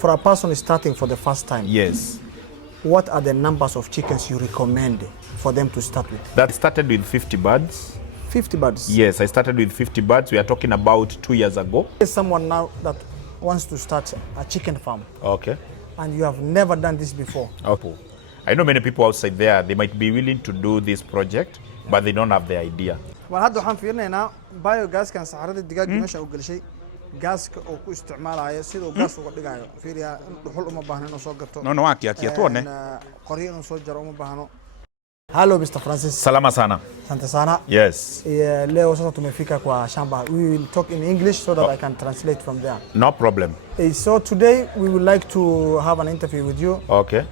For a person starting for the first time, Yes. what are the numbers of chickens you recommend for them to start with? That started with 50 birds. 50 birds? Yes, I started with 50 birds. We are talking about 2 years ago. There's someone now that wants to start a chicken farm. Okay. And you have never done this before. Okay. I know many people outside there, they might be willing to do this project, but they don't have the idea. hadda waxaan fiirinaynaa biogaskan saxarada digaaga meesha uu galshay gaaska uu ku isticmaalayo sida uu gaas uga dhigayo fiiriya dhuxul uma baahna inuu soo gato No, aki tuone. qoryo inuu soo jaro uma baahno. Hello Mr. Francis. Salama sana. Asante sana. Yes. Leo sasa tumefika kwa shamba. We will talk in English so that I can translate from there. No problem. So today we would like to have an interview with you. Okay.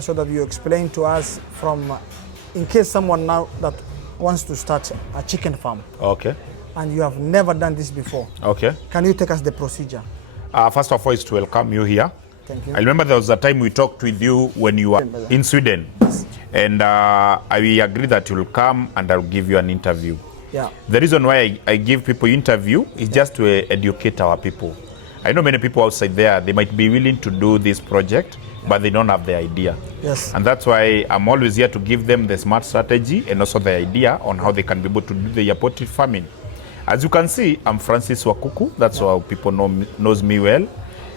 So that you explain to us from, in case someone now that wants to start a chicken farm. Okay. And you have never done this before. Okay. Can you take us the procedure? First of all, is to welcome you here. Thank you. I remember there was a time we talked with you when you were in Sweden. Yes. And we agreed that you'll come and I'll give you an interview. Yeah. The reason why I give people interview is just to educate our people. I know many people outside there, they might be willing to do this project, but they don't have the idea. Yes. And that's why I'm always here to give them the smart strategy and also the idea on how they can be able to do the poultry farming. As you can see, I'm Francis wa Kuku. That's how people knows me well.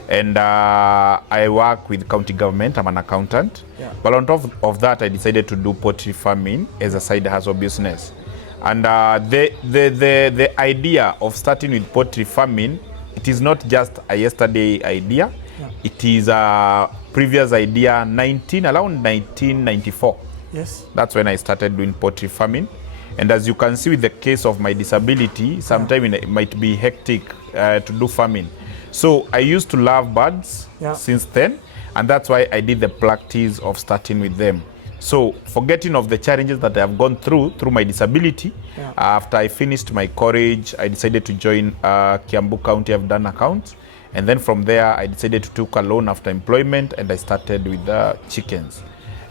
And I work with county government. I'm an accountant. Yeah. But on top of that, I decided to do poultry farming as a side hustle business. And the idea of starting with poultry farming, it is not just a yesterday idea. Yeah. It is a previous idea, around 1994. Yes. That's when I started doing poultry farming. And as you can see with the case of my disability, sometimes it might be hectic to do farming. So I used to love birds since then, and that's why I did the practice of starting with them. So forgetting of the challenges that I have gone through my disability, after I finished my college, I decided to join Kiambu County. I've done accounts. And then from there, I decided to take a loan after employment, and I started with the chickens.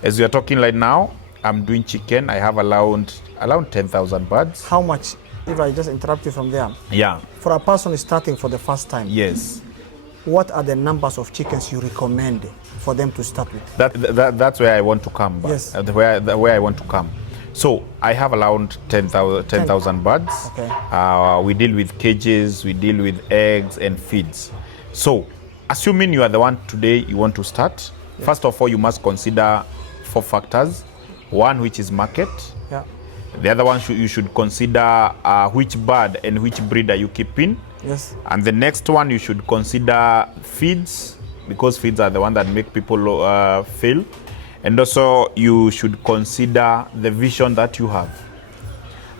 As we are talking right now, I'm doing chicken. I have around 10,000 birds. How much, if I just interrupt you from there? Yeah. For a person starting for the first time, Yes. what are the numbers of chickens you recommend for them to start with? That's where I want to come. Yes. Where I want to come. So I have around 10,000 birds. Okay. We deal with cages, we deal with eggs and feeds. So assuming you are the one today you want to start, first of all, you must consider 4 factors. One, which is market. Yeah. The other one, you should consider which bird and which breed are you keeping. Yes. And the next one, you should consider feeds, because feeds are the one that make people fail. And also, you should consider the vision that you have.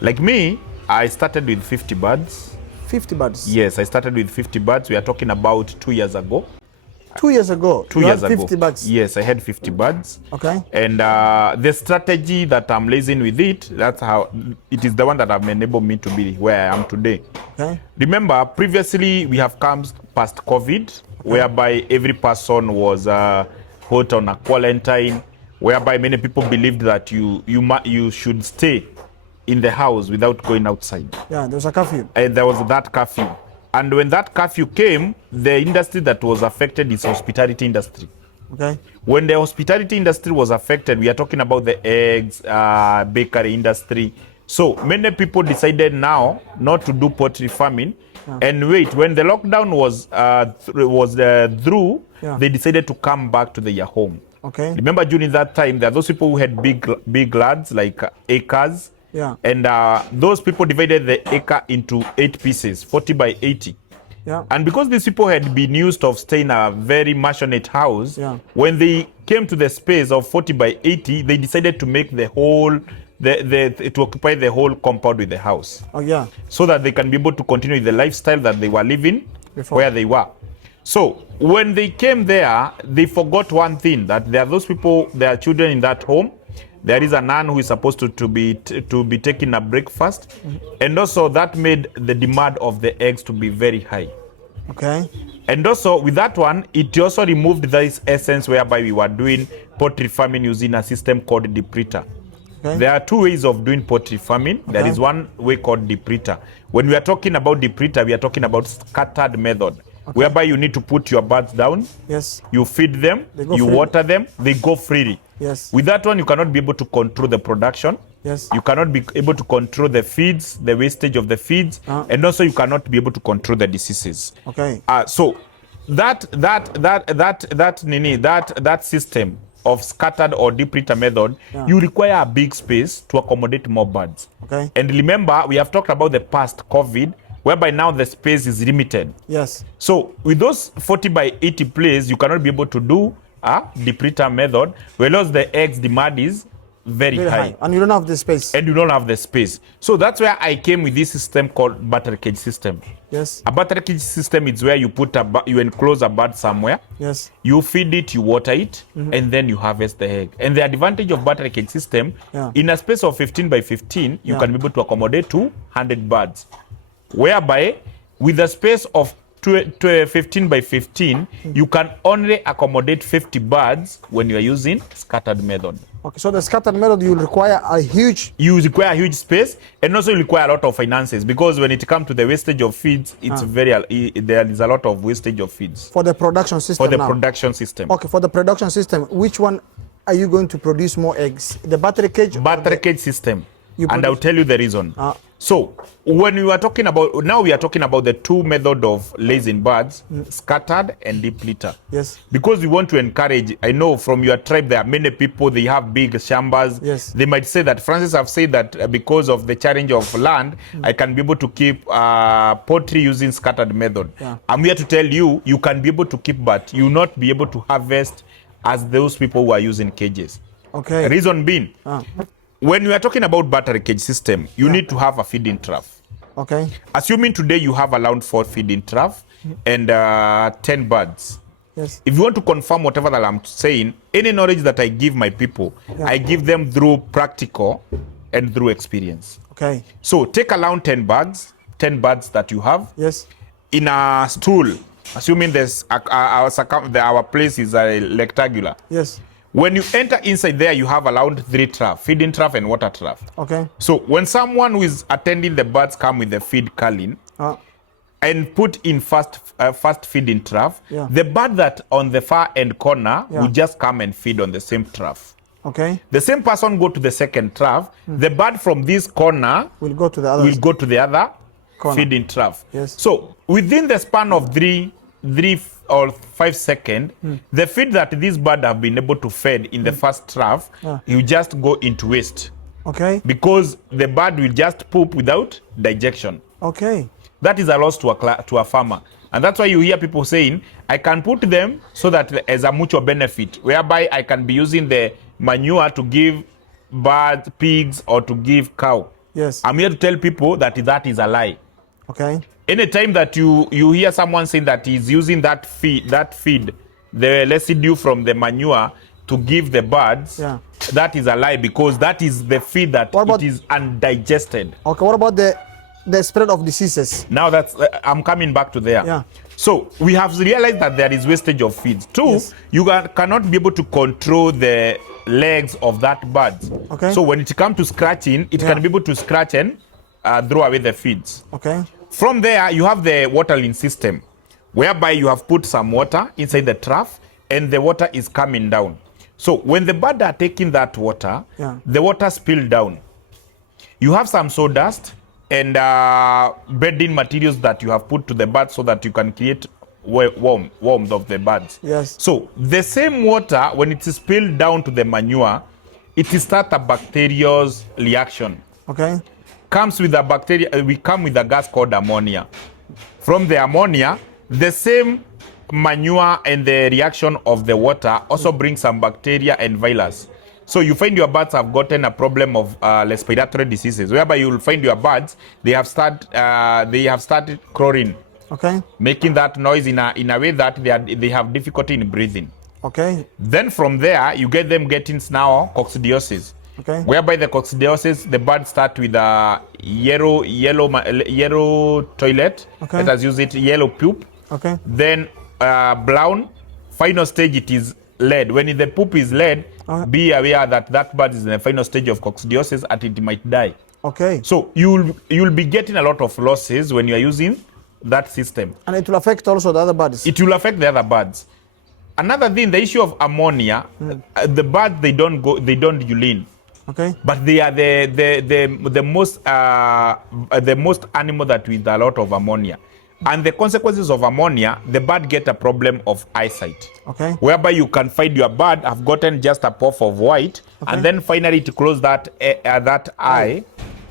Like me, I started with 50 birds. 50 birds? Yes, I started with 50 birds. We are talking about 2 years ago. 2 years ago? 2 years ago. 50 birds? Yes, I had 50 birds. Okay. And the strategy that I'm lazy with it, that's how it is the one that have enabled me to be where I am today. Okay. Remember, previously we have come past COVID, whereby every person was put on a quarantine, whereby many people believed that you should stay in the house without going outside. Yeah, there was a curfew. And there was that curfew. And when that curfew came, the industry that was affected is hospitality industry. Okay. When the hospitality industry was affected, we are talking about the eggs, bakery industry. So many people decided now not to do poultry farming and wait. When the lockdown was through, they decided to come back to their home. Okay. Remember, during that time, there are those people who had big lands, like acres. Yeah. And those people divided the acre into 8 pieces, 40 by 80. Yeah. And because these people had been used of staying in a very mansionette house, when they came to the space of 40 by 80, they decided to make the whole, to occupy the whole compound with the house. Oh, yeah. So that they can be able to continue the lifestyle that they were living before, where they were. So when they came there, they forgot one thing, that there are those people, there are children in that home. There is a nun who is supposed to be taking a breakfast. And also that made the demand of the eggs to be very high. Okay. And also with that one, it also removed this essence whereby we were doing poultry farming using a system called depredator. Okay. There are 2 ways of doing poultry farming. Okay. There is one way called depredator. When we are talking about depredator, we are talking about scattered method, whereby you need to put your birds down. Yes. You feed them, you freely. water them, they go freely. Yes. With that one, you cannot be able to control the production. Yes. You cannot be able to control the feeds, the wastage of the feeds, and also you cannot be able to control the diseases. Okay. So that system of scattered or deep litter method, you require a big space to accommodate more birds. Okay. And remember, we have talked about the past COVID, whereby now the space is limited. Yes. So with those 40 by 80 plays, you cannot be able to do a deep litter method, whereas the eggs demand is very high. And you don't have the space. And you don't have the space. So that's where I came with this system called battery cage system. Yes. A battery cage system is where you put you enclose a bird somewhere. Yes. You feed it, you water it, and then you harvest the egg. And the advantage of battery cage system, in a space of 15 by 15, you can be able to accommodate 200 birds. Whereby, with a space of 15 by 15, you can only accommodate 50 birds when you are using scattered method. Okay, so the scattered method, you require a huge... You require a huge space, and also you require a lot of finances, because when it comes to the wastage of feeds, it's there is a lot of wastage of feeds. For the production system For the now. production system. Okay, for the production system, which one are you going to produce more eggs? The battery cage? Battery cage system. You And I'll tell you the reason. So when we are talking about, now we are talking about the two method of raising birds, scattered and deep litter. Yes. Because we want to encourage, I know from your tribe there are many people, they have big shambas. Yes. They might say that, Francis have said that because of the challenge of land, I can be able to keep poultry using scattered method. I'm here to tell you, you can be able to keep, but you will not be able to harvest as those people who are using cages. Okay. Reason being, when we are talking about battery cage system, you need to have a feeding trough. Okay. Assuming today you have around 4 feeding trough and 10 birds. Yes. If you want to confirm whatever that I'm saying, any knowledge that I give my people, I give them through practical and through experience. Okay. So take around 10 birds that you have. Yes. In a stool, assuming there's our place is rectangular. Yes. When you enter inside there, you have around 3 troughs, feeding trough and water trough. Okay. So when someone who is attending the birds come with the feed culling and put in first feeding trough, the bird that on the far end corner will just come and feed on the same trough. Okay. The same person go to the second trough. The bird from this corner will go to the other corner. Feeding trough. Yes. So within the span of 3 or 5 seconds, the feed that this bird have been able to feed in the first trough, you just go into waste. Okay. Because the bird will just poop without digestion. Okay. That is a loss to a farmer. And that's why you hear people saying, I can put them so that as a mutual benefit, whereby I can be using the manure to give birds, pigs, or to give cow. Yes. I'm here to tell people that is a lie. Okay. Anytime that you hear someone saying that he's using that feed, the residue from the manure to give the birds, that is a lie, because that is the feed that it is undigested. Okay, what about the spread of diseases? Now that's I'm coming back to there. Yeah. So we have realized that there is wastage of feeds. Two, you cannot be able to control the legs of that bird. Okay. So when it comes to scratching, it can be able to scratch and throw away the feeds. Okay. From there, you have the watering system, whereby you have put some water inside the trough and the water is coming down. So when the birds are taking that water, the water spills down. You have some sawdust and bedding materials that you have put to the birds so that you can create warmth of the birds. Yes. So the same water, when it is spilled down to the manure, it starts a bacterial reaction. Okay. Comes with a bacteria, we come with a gas called ammonia. From the ammonia, the same manure and the reaction of the water also brings some bacteria and virus. So you find your birds have gotten a problem of respiratory diseases, whereby you will find your birds, they have started crowing. Okay. Making that noise in a way that they have difficulty in breathing. Okay. Then from there, you get them getting now coccidiosis. Okay. Whereby the coccidiosis, the birds start with a yellow toilet. Okay. Let us use it, yellow poop. Okay. Then brown. Final stage, it is lead. When the poop is lead, be aware that bird is in the final stage of coccidiosis and it might die. Okay. So you'll be getting a lot of losses when you are using that system. And it will affect also the other birds. It will affect the other birds. Another thing, the issue of ammonia, the birds, they don't urine. Okay. But they are the most animal that with a lot of ammonia. And the consequences of ammonia, the bird get a problem of eyesight. Okay. Whereby you can find your bird have gotten just a puff of white, and then finally to close that eye.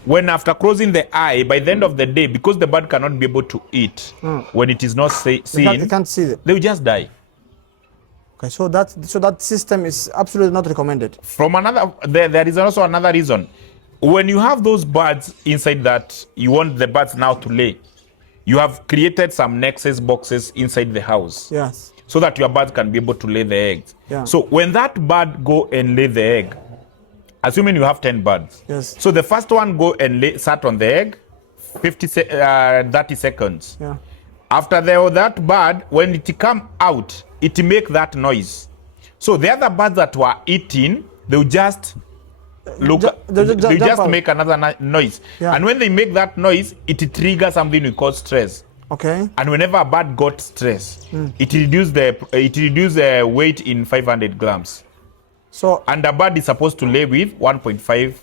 When after closing the eye, by the end of the day, because the bird cannot be able to eat when it is not seen, they can't see it. They will just die. Okay, so that system is absolutely not recommended. From another, there is also another reason. When you have those birds inside that you want the birds now to lay, you have created some nexus boxes inside the house. Yes. So that your birds can be able to lay the eggs. Yeah. So when that bird go and lay the egg, assuming you have 10 birds. Yes. So the first one go and sat on the egg, 30 seconds. Yeah. After that bird, when it come out, it make that noise. So the other birds that were eating, they'll just look, they just make another noise. Yeah. And when they make that noise, it triggers something we call stress. Okay. And whenever a bird got stress, it reduce the weight in 500 grams. So and the bird is supposed to lay with 1.5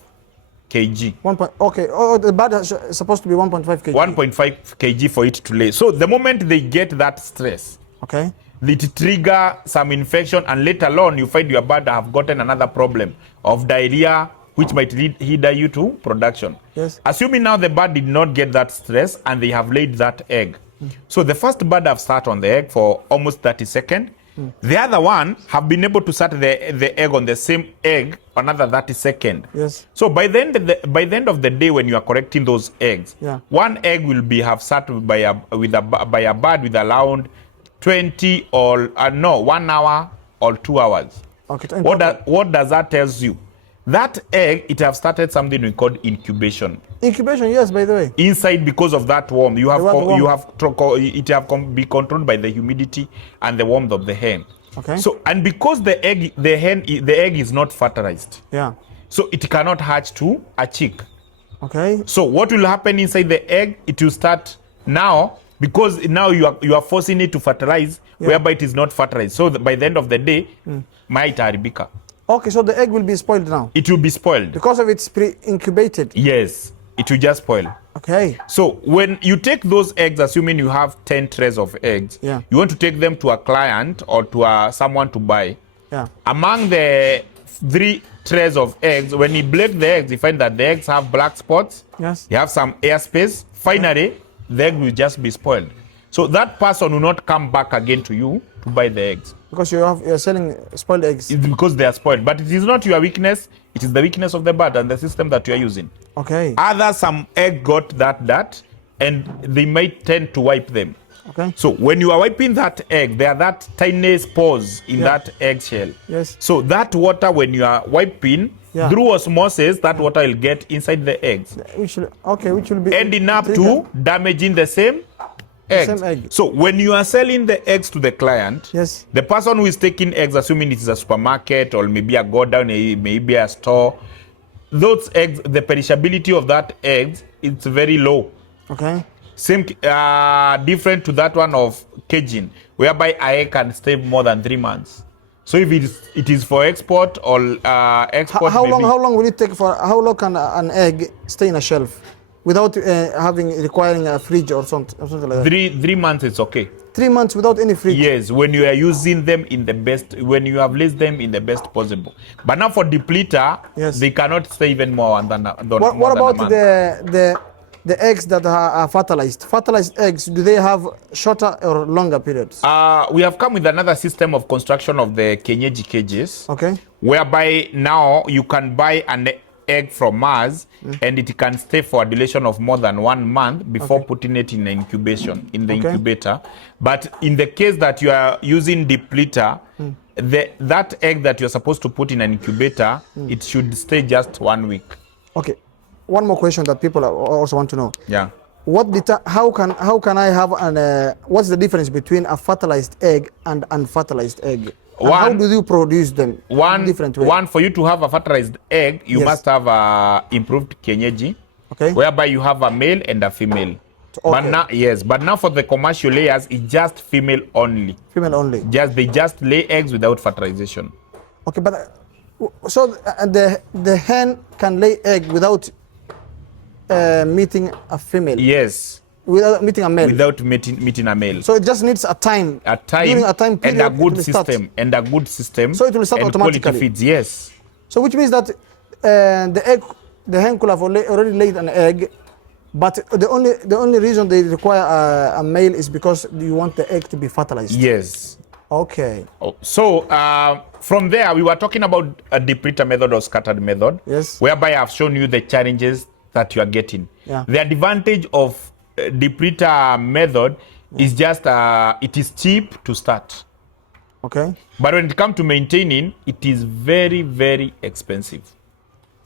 kg. Okay. Oh, the bird is supposed to be 1.5 kg. 1.5 kg for it to lay. So the moment they get that stress, okay, it trigger some infection, and later on you find your bird have gotten another problem of diarrhea, which might hinder you to production. Yes. Assuming now the bird did not get that stress and they have laid that egg. So the first bird have sat on the egg for almost 30 seconds. The other one have been able to set the egg on the same egg another 30 seconds. Yes. So by the end of the day, when you are correcting those eggs, one egg will be have sat by a bird with around 20 or 1 hour or 2 hours. Okay. What does that tells you? That egg, it have started something we call incubation. Incubation, yes, by the way. Inside, because of that warmth, it have be controlled by the humidity and the warmth of the hen. Okay. So, and because the egg is not fertilized. Yeah. So it cannot hatch to a chick. Okay. So what will happen inside the egg? It will start now, because now you are forcing it to fertilize, whereby it is not fertilized. So by the end of the day, might haribika. Okay, so the egg will be spoiled now. It will be spoiled because of it's pre-incubated. Yes, it will just spoil. Okay. So when you take those eggs, assuming you have 10 trays of eggs, you want to take them to a client or to someone to buy. Yeah. Among the 3 trays of eggs, when you break the eggs, you find that the eggs have black spots. Yes. You have some airspace. Finally, the egg will just be spoiled. So that person will not come back again to you to buy the eggs. Because you're selling spoiled eggs. It's because they are spoiled. But it is not your weakness. It is the weakness of the bird and the system that you are using. Okay. Some egg got that, and they might tend to wipe them. Okay. So when you are wiping that egg, there are that tiny spores in that eggshell. Yes. So that water, when you are wiping, through osmosis, that water will get inside the eggs. Which will be ending up to damaging the same egg. So when you are selling the eggs to the client, the person who is taking eggs, assuming it is a supermarket or maybe a godown, maybe a store, those eggs, the perishability of that eggs, it's very low. Okay. Same different to that one of caging, whereby an egg can stay more than 3 months. So if it is for export or export, how long will it take how long can an egg stay in a shelf without requiring a fridge or something like that? 3 months is okay. 3 months without any fridge? Yes, when you are using them when you have raised them in the best possible. But now for depleter, they cannot stay even more than what about the eggs that are fertilized? Fertilized eggs, do they have shorter or longer periods? We have come with another system of construction of the kienyeji cages. Okay. Whereby now you can buy an egg from us and it can stay for a duration of more than 1 month before putting it in incubation, in the incubator. But in the case that you are using depleter, that egg that you're supposed to put in an incubator, it should stay just 1 week. Okay. One more question that people also want to know. Yeah. How can I have what's the difference between a fertilized egg and unfertilized egg? How do you produce them? Different way? One, for you to have a fertilized egg, you must have improved kienyeji, whereby you have a male and a female. But now, yes, but now for the commercial layers, it's just female only. Female only. They just lay eggs without fertilization. Okay, but so the hen can lay egg without meeting a female. Yes. Without meeting a male. Without meeting a male. So it just needs a time. During a time period, and a good system. And a good system. So it will start automatically. Quality feeds, yes. So which means that the hen could have already laid an egg, but the only reason they require a male is because you want the egg to be fertilized. Yes. Okay. So from there, we were talking about a depredator method or scattered method. Yes. Whereby I've shown you the challenges that you are getting. Yeah. The advantage of depredator method is just it is cheap to start. Okay. But when it comes to maintaining, it is very, very expensive.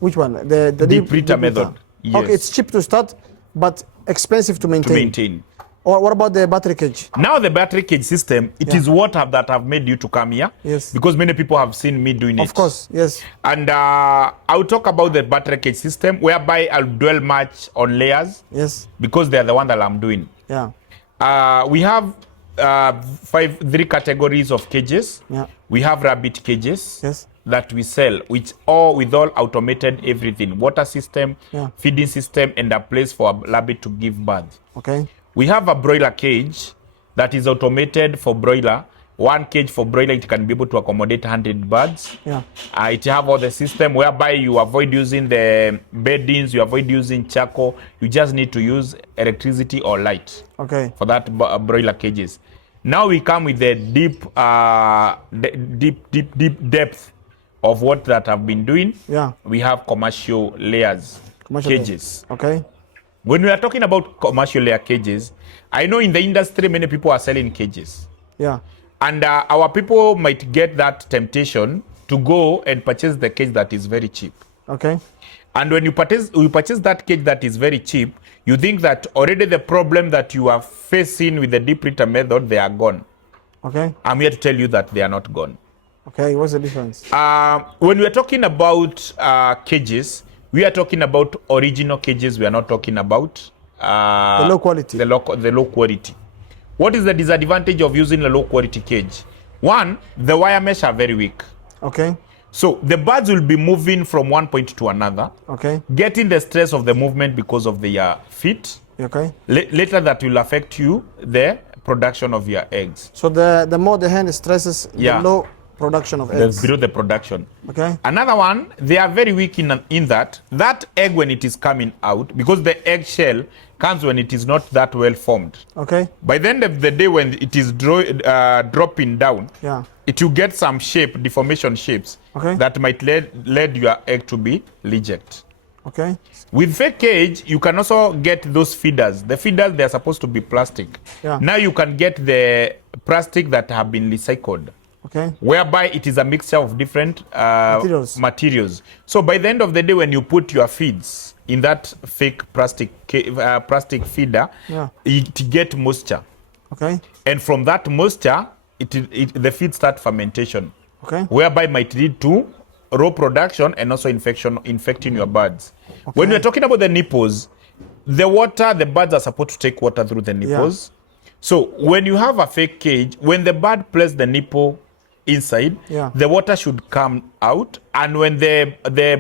Which one? The depredator method. Yes. Okay, it's cheap to start, but expensive to maintain. Or what about the battery cage? Now the battery cage system, it is what that have made you to come here. Yes. Because many people have seen me doing it. Of course, yes. And I'll talk about the battery cage system, whereby I'll dwell much on layers. Yes. Because they are the one that I'm doing. Yeah. We have three categories of cages. Yeah. We have rabbit cages. Yes. That we sell, with all automated everything, water system, feeding system, and a place for a rabbit to give birth. Okay. We have a broiler cage that is automated for broiler. One cage for broiler, it can be able to accommodate 100 birds. Yeah. It have all the system whereby you avoid using the beddings, you avoid using charcoal. You just need to use electricity or light. Okay. For that broiler cages. Now we come with the deep depth of what that I've been doing. Yeah. We have commercial layers, cages. Okay. When we are talking about commercial layer cages, I know in the industry many people are selling cages. Yeah. And our people might get that temptation to go and purchase the cage that is very cheap. Okay. And when you purchase that cage that is very cheap, you think that already the problem that you are facing with the depredator method, they are gone. Okay. I'm here to tell you that they are not gone. Okay, what's the difference? When we are talking about cages, we are talking about original cages. We are not talking about the low quality. The low quality. What is the disadvantage of using a low quality cage? One, the wire mesh are very weak. Okay. So the birds will be moving from one point to another. Okay. Getting the stress of the movement because of their feet. Okay. Later that will affect you, the production of your eggs. So the more the hen stresses, the low production of eggs. Below the production. Okay. Another one, they are very weak in that egg when it is coming out, because the egg shell comes when it is not that well formed. Okay. By the end of the day, when it is dropping down, it will get some deformation shapes that might lead your egg to be reject. Okay. With fake cage, you can also get those feeders. The feeders, they are supposed to be plastic. Yeah. Now you can get the plastic that have been recycled. Okay. Whereby it is a mixture of different materials. So by the end of the day, when you put your feeds in that fake plastic feeder, it get moisture. Okay. And from that moisture, the feed start fermentation. Okay. Whereby might lead to raw production and also infecting your birds. Okay. When we're talking about the nipples, the birds are supposed to take water through the nipples. Yeah. So when you have a fake cage, when the bird places the nipple inside, the water should come out, and when the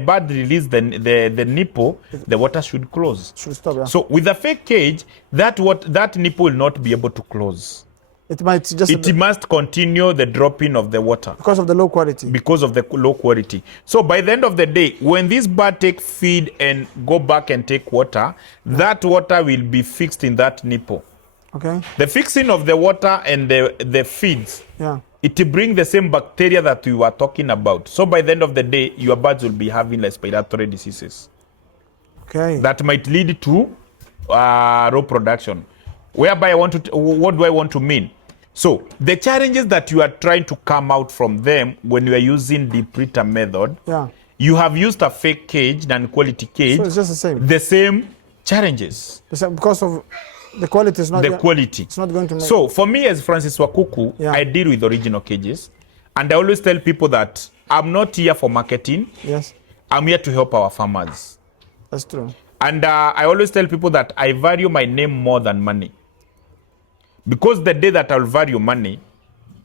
bird release the nipple, the water should close. Should stop. Yeah. So with a fake cage, that nipple will not be able to close. It must continue the dropping of the water because of the low quality. Because of the low quality. So by the end of the day, when this bird take feed and go back and take water, that water will be fixed in that nipple. Okay. The fixing of the water and the feeds. Yeah. It brings the same bacteria that we were talking about. So by the end of the day, your birds will be having respiratory diseases. Okay. That might lead to raw production. Whereby what do I want to mean? So the challenges that you are trying to come out from them when you are using the depredator method, you have used a fake cage, non-quality cage. So it's just the same. The same challenges. Because of the quality is not it's not going to make. So for me as Francis Kuku, I deal with original cages, and I always tell people that I'm not here for marketing. Yes. I'm here to help our farmers. That's true. And I always tell people that I value my name more than money. Because the day that I'll value money,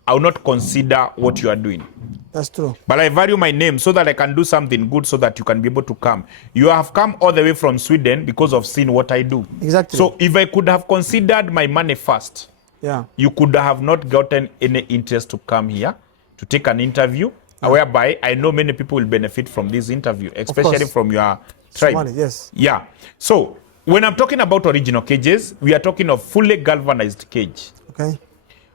I will not consider what you are doing. That's true. But I value my name so that I can do something good so that you can be able to come. You have come all the way from Sweden because of seeing what I do. Exactly. So if I could have considered my money first, you could have not gotten any interest to come here to take an interview, whereby I know many people will benefit from this interview, especially from your tribe. Somali, yes. Yeah. So when I'm talking about original cages, we are talking of fully galvanized cage. Okay.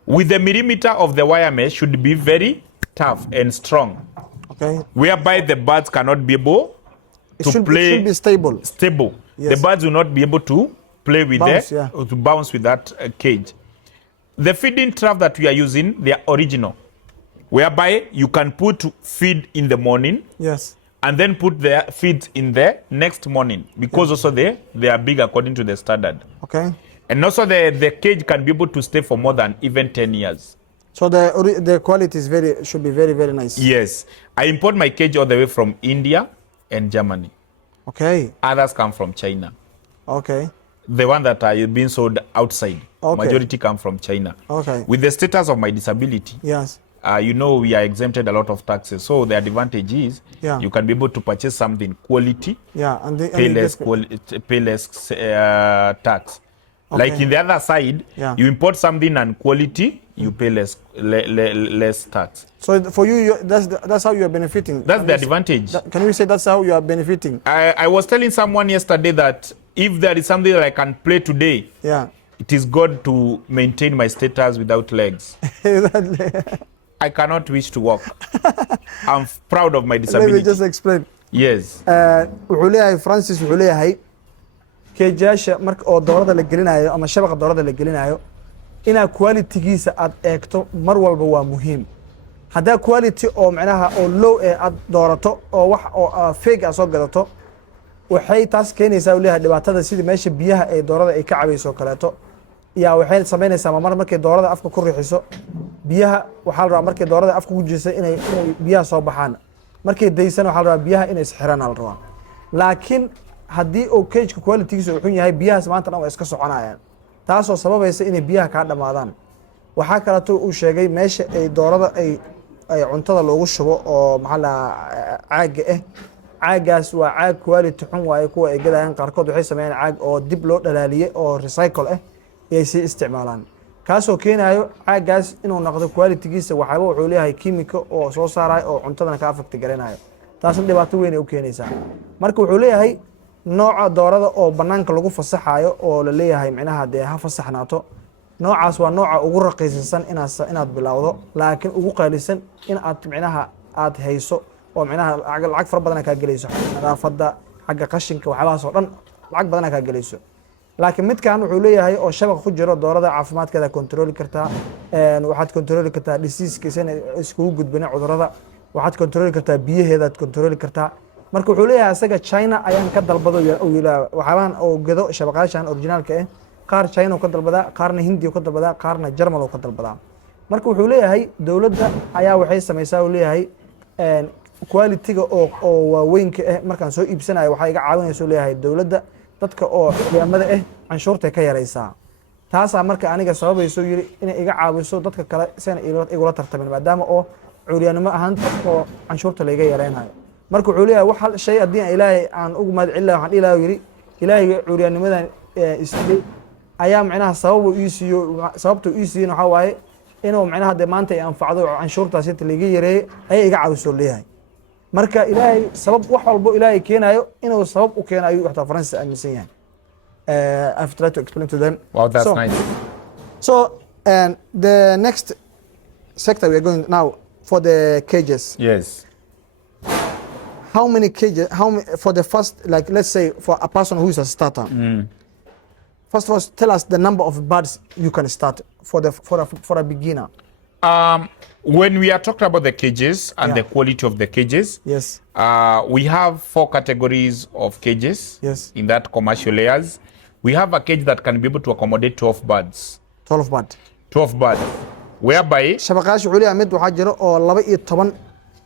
With the millimeter of the wire mesh should be very tough and strong. Okay. Whereby the birds cannot be able to play. It should be stable. Stable. Yes. The birds will not be able to play with or to bounce with that cage. The feeding trough that we are using, they are original. Whereby you can put feed in the morning. Yes. And then put the feeds in the next morning. Because also they are big according to the standard. Okay. And also the cage can be able to stay for more than even 10 years. So the quality is should be very, very nice. Yes. I import my cage all the way from India and Germany. Okay. Others come from China. Okay. The one that are being sold outside. Okay. Majority come from China. Okay. With the status of my disability. Yes. You know we are exempted a lot of taxes. So the advantage is you can be able to purchase something quality. Yeah. Pay less tax. Okay. Like in the other side, you import something and quality, you pay less tax. So for you, that's how you are benefiting. That's the advantage. Can you say that's how you are benefiting? I was telling someone yesterday that if there is something that I can play today, it is good to maintain my status without legs. I cannot wish to walk. I'm proud of my disability. Let me just explain. Yes. Francis keejaasha marka oo doorada la gelinayo ama shabaqa doorada la gelinayo ina quality-giisa aad eegto mar walba waa muhiim. Hadaa quality oo macnaha oo low ee aad doorato oo wax oo fake ah soo gadato waxay taas keenaysaa u leeyahay dhibaatada sidii meesha biyaha ee doorada ay ka cabayso kaleeto waxay sameynaysaa markay doorada afka ku rixiso biyaha waxa la rabaa markay doorada afka ku jiisay inay biyaha soo baxaan markay daysan waxa la rabaa biyaha inay isxiraan la rabaa laakiin haddii oo cage quality-giisa uu xun yahay biyahaas maanta dhan waa iska soconayaan taasoo sababaysa inay biyaha ka dhamaadaan waxa kaleeto uu sheegay meesha ay doorada ay cuntada loogu shubo oo maxaa la caaga caagaas waa caag quality xun waaye kuwa ay gadayaan qaarkood waxay sameeyaan caag oo dib loo dhalaaliyay oo recycle ay si isticmaalaan kaasoo keenayo caagaas inuu noqdo quality-giisa waxaaba wuxuu leeyahay kiimiko oo soo saaray oo cuntadana ka affect garanayo taasna dhibaato weyn ay u keenaysaa marka wuxuu leeyahay nooca doorada oo banaanka lagu fasaxayo oo la leeyahay macnaha de ha fasaxnaato noocaas waa nooca ugu raqiisan inaad bilowdo laakiin ugu qaalisan in aad macnaha aad hayso oo macnaha lacag fara badan ka galayso nadaafada xagga qashinka waxaas oo dhan lacag badan ka galayso laakiin midkan wuxuu leeyahay oo shabaq ku jiro doorada caafimaadkeeda control kartaa waxaad control kartaa disease-kiisa isku gudbina cudurrada waxaad control kartaa biyaheeda control kartaa marka wuxuu leeyahay asaga China ayaan ka dalbado waxaan oo gado shabaqaashan originalka qaar China ka dalbada qaarna Hindi ka dalbada qaarna German ka dalbada marka wuxuu leeyahay dawladda ayaa waxay sameeysaa uu leeyahay quality-ga oo waaweynka markaan soo iibsanayo waxa iga caawinayso leeyahay dawladda dadka oo qiyaamada canshuurta ka yareysaa taasa marka aniga sababayso yiri inay iga caawiso dadka kale seen igula tartamin maadaama oo cuuryaanimo ahaan oo canshuurta la iga yareynayo marka wuxuu leeyahay wax hal shay hadii ilaahay aan ugu mahad celinayo waxaan ilaahay yiri ilaahay cuuryaanimadan isdii ayaa macnaha sababtu ii siiyo waxa waaye inuu macnaha de maanta ay anfacdo canshuurtaas inta laga yareeyay ay iga caawiso leeyahay marka ilaahay sabab wax walbo ilaahay keenayo inuu sabab u keenayo wax Faransiis aaminsan yahay I've tried to explain to them. Wow, that's nice. So, and the next sector we are going now for the cages. Yes. How many cages? For the first, like let's say for a person who is a starter. First of all, tell us the number of birds you can start for a beginner. When we are talking about the cages and the quality of the cages, yes, we have 4 categories of cages. Yes. In that commercial layers, we have a cage that can be able to accommodate 12 birds. 12 birds. 12 birds. Whereby shabaqaash wuxuu leeyahay mid waxa jiro oo 12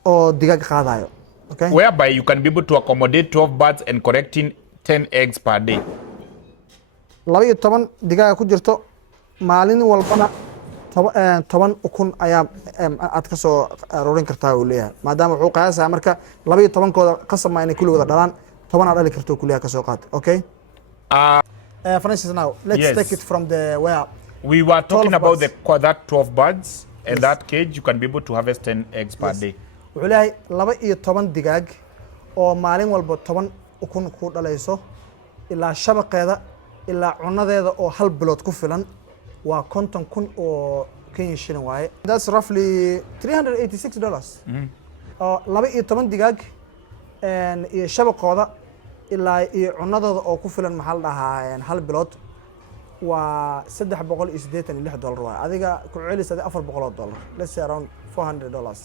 oo digaag qaadayo. Okay. Whereby you can be able to accommodate 12 birds and correcting 10 eggs per day. 12 digaaga ku jirto maalin walbana 10 ukun ayaa aad ka soo aruurin kartaa uu leeyahay maadaama wuxuu qiyaasaa marka 12 kooda qasab ma inay kulli wada dhalaan 10 aad dhali karto kulliya ka soo qaad. Okay, for instance now let's take it from the where we were talking about birds. that 12 birds and that cage you can be able to harvest 10 eggs per day. wuxuu leeyahay 12 digaag oo maalin walba 10 ukun ku dhalayso ilaa shabaqeeda ilaa cunadeeda oo hal bilood ku filan waa 50,000 oo Kenyan shilling waaye. That's roughly $386. oo 12 digaag iyo shabaqooda ilaa iyo cunadooda oo ku filan maxal dhahaa hal bilood waa $386 waaye. adiga ku celisay $400. Let's say around $400.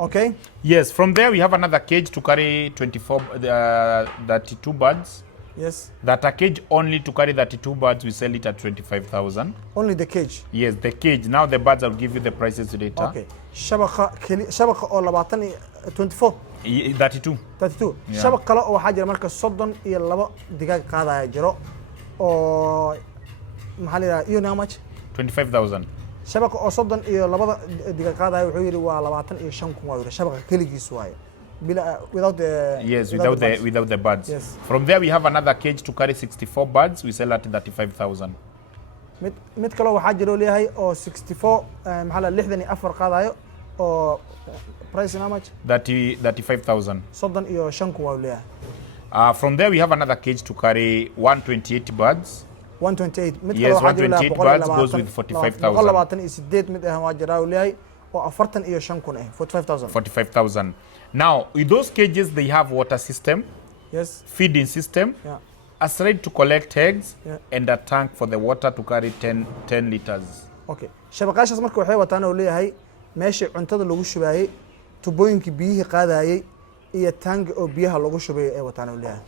Okay, Yes, from there we have another cage to carry 32 birds. yes, That a cage only to carry 32 birds, we sell it at 25,000. only the cage. Yes, the cage. Now the birds, I'll give you the prices later. Okay, shabaqa oo 24 32. 32 Yeah. shabaq kale oo waxaa jira marka 32 digaag qaadaya jiro oo maxaa la yiraahdaa you know how much 25,000. shabaqa oo 32 digaag qaadaya wuxuu yiri waa 25,000 waa yiri shabaqa kaligiis waaye bila without the Yes, birds. without the birds. Yes. From there we have another cage to carry 64 birds. We sell at 35,000. mid kale waxaa jiro leeyahay oo 64 maxaa la 64 qaadayo oo price how much 35,000. 35,000 waa leeyahay. From there we have another cage to carry 128 birds. 128 mid kale Yes, waxaa jiro 128 birds goes with 45,000. 128 mid ah waa jira leeyahay oo 45,000 45,000. 45,000. Now, with those cages, they have water system, Yes, feeding system, yeah, a slide to collect eggs, Yeah. and a tank for the water to carry 10 liters. okay. shabaqaashaas marka waxay wataan oo leeyahay meeshii cuntada lagu shubaayay tubooyinkii biyihii qaadayay iyo taangi oo biyaha lagu shubayo ay wataan oo leeyahay.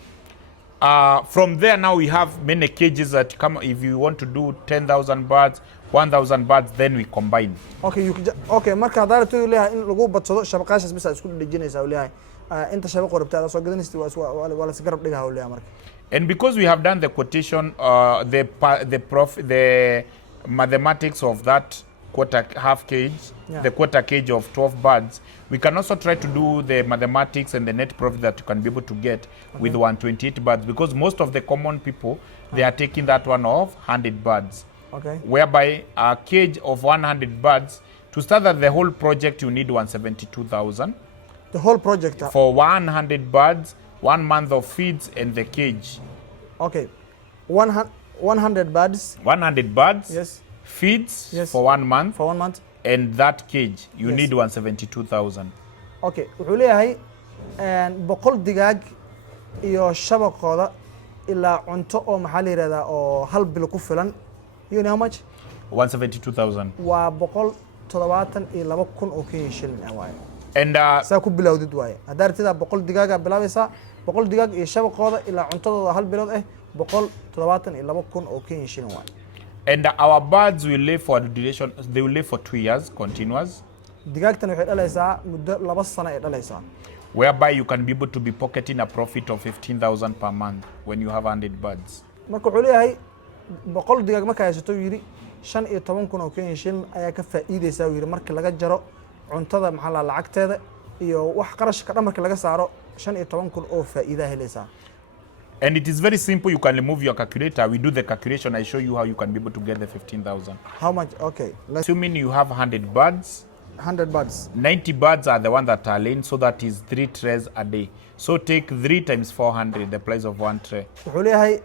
From there, now we have many cages that come. If you want to do 10,000 birds, 1,000 birds, then we combine. Okay, okay marka hadaa rabto leeyahay in lagu badsado shabaqaashaas bis aad isku dhijinaysaa oo leeyahay inta shabaq rabtaa soo gadanaysid waa la isgarab dhigaa oo leeyahay marka. And because we have done the quotation, the mathematics of that half cage, Yeah. the quarter cage of 12 birds, we can also try to do the mathematics and the net profit that you can be able to get with 128 birds, because most of the common people, they are taking that one of 100 birds, Okay, whereby a cage of 100 birds, to start that the whole project, you need 172,000. the whole project. For 100 birds, 1 month of feeds and the cage. Okay, 100 birds. 100 birds, Yes, feeds Yes. for 1 month, for 1 month. and that cage, you Yes. need 172,000. Okay, wuxuu leeyahay 100 digaag iyo shabaqooda ilaa cunto oo maxaa la yiraahdaa oo hal bil ku filan. You know how much? 172,000. waa 172,000 oo Kenyan shilling ah waaye. And saa ku bilowdid waaye haddaa rabtida 100 digaaga bilaabaysaa 100 digaag iyo shabaqooda ilaa cuntadooda hal bilood 172,000 oo Kenyan shilling waaye. our birds will live for a duration, they will live for 2 years continuous, digaagtan waxay dhalaysaa muddo 2 sano ay dhalaysaa whereby you can be able to be pocketing a profit of 15,000 per month when you have 100 birds. marka wuxuu leeyahay 100 digaag marka haysato yiri 15,000 oo Kenyan shilling ayaa ka faa'iideysaa yiri marka laga jaro cuntada maxaa la lacagteeda iyo wax qarashka dhan marka laga saaro 15,000 oo faa'iido helaysaa. And it is very simple. You can remove your calculator. We do the calculation. I show you how you can be able to get the 15,000. How much? Okay, let's Assuming you have 100 birds, 100 birds. 90 birds are the one that are laying, so that is 3 trays a day. So take 3 times 400, the price of 1 tray. wuxuu leeyahay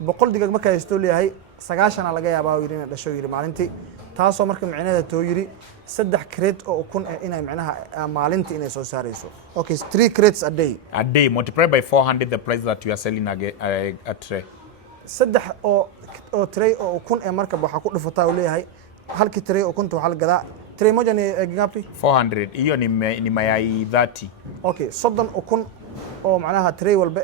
100 digaag marka haysto leeyahay 90 laga yaabaa yiri inay dhasho yiri maalintii taasoo marka micnaheeda too yiri 3 crate oo ukun inay micnaha maalintii inay soo saarayso. Okay, 3 crates a day. A day, multiplied by 400, the price that you are selling a tray. 3 oo tray oo ukun marka waxa ku dhufataa leeyahay halkii tray oo ukunta waxa la gadaa tray moja ni ngapi? 400. Hiyo ni mayai 30. Okay, 30 ukun oo macnaha tray walba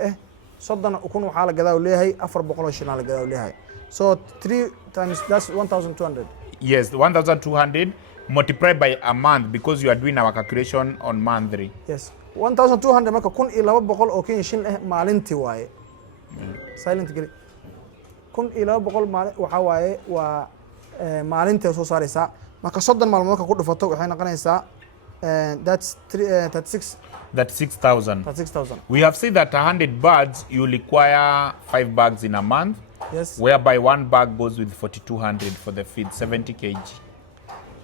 30 ukun waxa la gadaa leeyahay 400 shilin la gadaa leeyahay. So 3 times that's 1,200. Yes, 1,200 multiplied by a month, because you are doing our calculation on monthly. Yes. 1200 marka 1200 oo Kenya shilin ah maalintii waaye silent geli 1200 maalin waxa waaye waa maalintii soo saaraysa marka 30 maalmood marka ku dhufato waxay noqonaysaa that's 36 That's 6,000. that's 6000 We have said that 100 birds, you require 5 bags in a month, yes whereby one bag goes with 4,200 for the feed, 70 kg.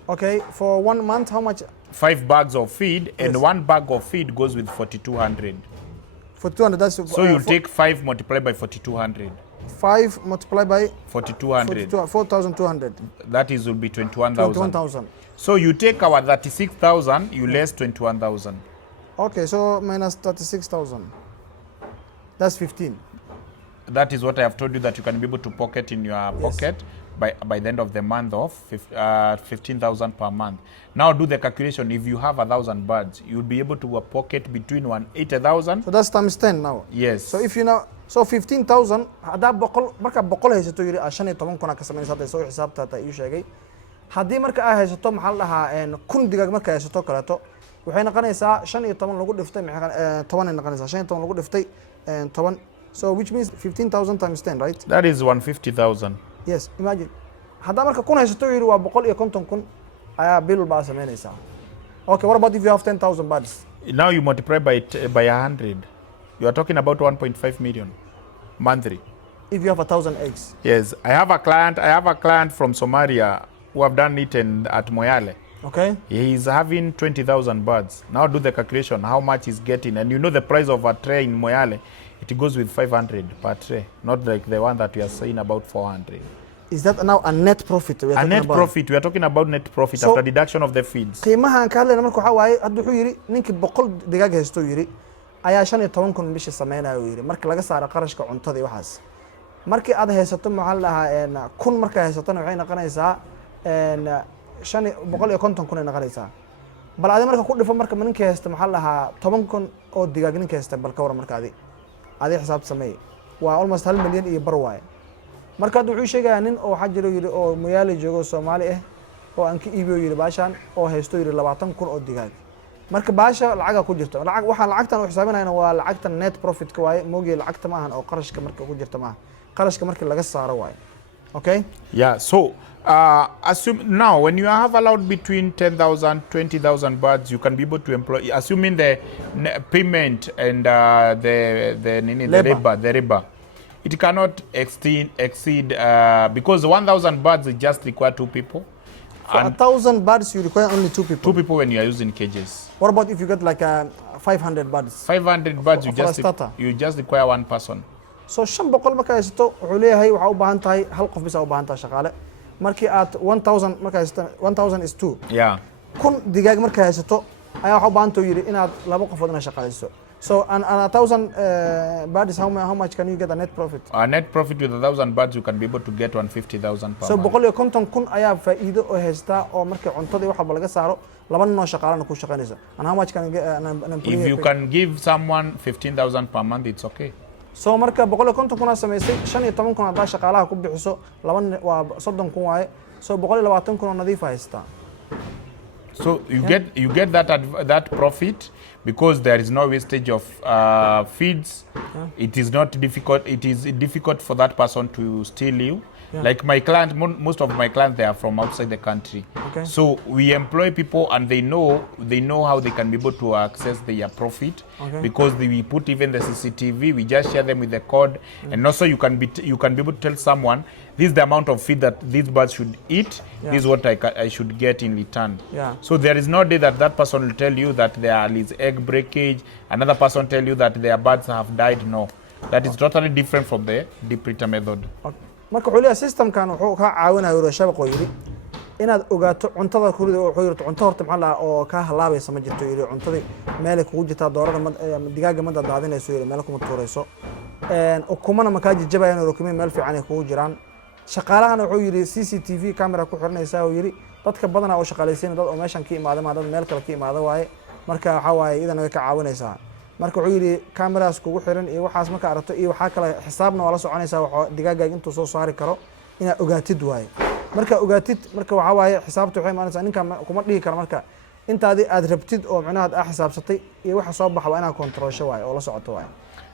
okay for 1 month how much 5 bags of feed, and Yes. 1 bag of feed goes with 4,200. for 200 that's So you take 5 multiplied by 4,200. 5 multiplied by 4,200. 4200 That is will be 21,000. 21000 So you take our 36,000, you less 21,000. okay so minus 36000 that's 15 That is what I have told you that you can be able to pocket in your pocket by the end of the month of 15,000 per month. Now do the calculation. If you have 1,000 birds, you'll be able to pocket between 180,000. so that's times 10 now Yes. so if you know so 15,000 hadaa boqol marka boqol haysato yiri 15 kuna ka sameeyay hadda soo xisaabta ta ii sheegay hadii marka ay haysato maxaa la dhahaa kun digaag marka haysato kaleeto waxay noqonaysaa 15 lagu dhiftay 10 ay noqonaysaa 15 lagu dhiftay 10 so which means 15,000 times 10 right That is 150,000. yes imagine hadaa marka kun haysato yiri waa 150,000 ayaa bill baa sameynaysaa okay what about if you have 10,000 birds Now you multiply by 100. You are talking about 1.5 million monthly. if you have 1,000 eggs Yes. I have a client from Somalia who have done it at Moyale. okay He is having 20,000 birds. Now do the calculation how much he's getting, and you know the price of a tray in Moyale, it goes with 500 per tray, not like the one that we are saying about 400. is that now a net profit we are A talking net about? profit, we are talking about net profit So- after deduction of the feeds. qiimahan ka hadlayna marka waxa waaye hadda wuxuu yiri ninkii 100 digaag haysto yiri ayaa 15,000 bishii sameeynaayo yiri marka laga saaro qarashka cuntada iyo waxaas markii aad haysato maxaa la dhahaa kun marka haysatona waxay noqonaysaa 150,000 ay noqonaysaa bal aad marka ku dhifo marka ninkii haysta maxaa la dhahaa 10,000 oo digaag ninkii haysta bal ka waran marka aad xisaab sameey waa almost 1 milyan iyo bar waaye marka wuxuu sheegayaa nin oo waxa jiro yiri oo Moyale joogo Soomaali ah oo aan ka iibiyo yiri baashan oo haysto yiri 20,000 oo digaag marka baasha lacaga ku jirto waxa lacagtan u xisaabinayna waa lacagtan net profit ka waaye moogi lacagta ma ahan oo qarashka marka ku jirto ma qarashka marka laga saaro waaye okay Yeah, so assume now when you have allowed between 10,000, 20,000 birds, you can be able to employ, assuming the payment and the labor, it cannot exceed because 1,000 birds just require 2 people. for 1,000 birds you require only 2 people 2 people when you are using cages. what about if you get like 500 birds 500 birds, For a starter. you just require 1 person. so 500 marka haysato wuxuu leeyahay waxa u baahan tahay hal qof bis u baahan tahay shaqaale markii aad 1,000 marka haysato 1,000 is 2 Yeah. kun digaag marka haysato ayaa waxa u baahan tahay yiri inaad laba qofood ina shaqaalayso so an 1,000 birds how much can you get a net profit A net profit with 1,000 birds, you can be able to get 150,000 per so month. 150,000 ayaa faa'iido oo haysta oo markii cuntada iyo waxa laga saaro laba nin oo shaqaalana ku shaqaynaysa and how much can an employee If you pay? can give someone 15,000 per month, it's okay. so marka 150,000 samaysay 15,000 hadaa shaqaalaha ku bixiso laba nin waa 30,000 waaye so 120,000 oo nadiif haysta So you get that profit because there is no wastage of feeds. It is not difficult. It is difficult for that person to steal you. Like my client, most of my clients, they are from outside the country. Okay. So we employ people and they know how they can be able to access their profit. Okay. Because we put even the CCTV, we just share them with the code, and also you can be able to tell someone this is the amount of feed that these birds should eat. Yeah. This is what I should get in return. Yeah. So there is no day that person will tell you that there is egg breakage. Another person tell you that their birds have died. No, that is totally different from the deep litter method. Okay. marka wuxuu leeyahay systemkan wuxuu ka caawinayaa urashada yiri inaad ogaato cuntada kurida oo xooyirto cunto horta maxaa la oo ka halaabaysa ma jirto yiri cuntada meel kugu jirta doorada digaaga ma daadinayso yiri meel kuma tuurayso ukumana ma ka jajabayaan oo kuma meel fiican ay kugu jiraan shaqaalahana wuxuu yiri CCTV camera ku xirnaysa oo yiri dadka badan oo shaqaalaysiin dad oo meeshan ka imaada ma dad meel kale ka imaada waaye marka waxa waaye idan way ka caawinaysaa marka wuxuu yiri cameras kugu xiran iyo waxaas marka aragto iyo waxa kale xisaabna wala soconaysa waxa digaaga intuu soo saari karo ina ogaatid waaye marka ogaatid marka waxa waaye xisaabtu waxay maanaysaa ninka kuma dhigi karo marka intaadii aad rabtid oo macnaha aad xisaabsatay iyo waxa soo baxa waa inaad controlsho waay oo la socoto waay.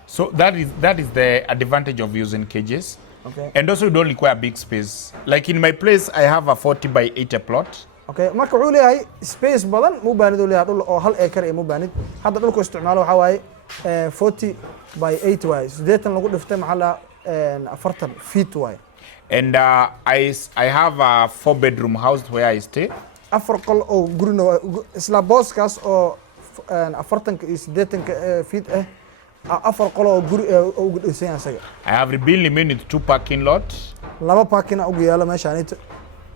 So that is the advantage of using cages. Okay. And also you don't require big space. Like in my place, I have a 40 by 80 plot. Okay, marka wuxuu leeyahay space badan mu baanid u leeyahay dhul oo 1 acre mu baanid. Hadda dhulku isticmaalo waxa waaye 40 by 8 waaye. 80 lagu dhiftay maxaa la 40 feet waaye. And I have a 4-bedroom house where I stay. Afar qol oo gurina isla booskaas oo 40 iyo 80 feet afar qol oo guri ugu dhisay asaga. I have been limited to 2 parking lots. Laba parking ugu yaala meeshaan.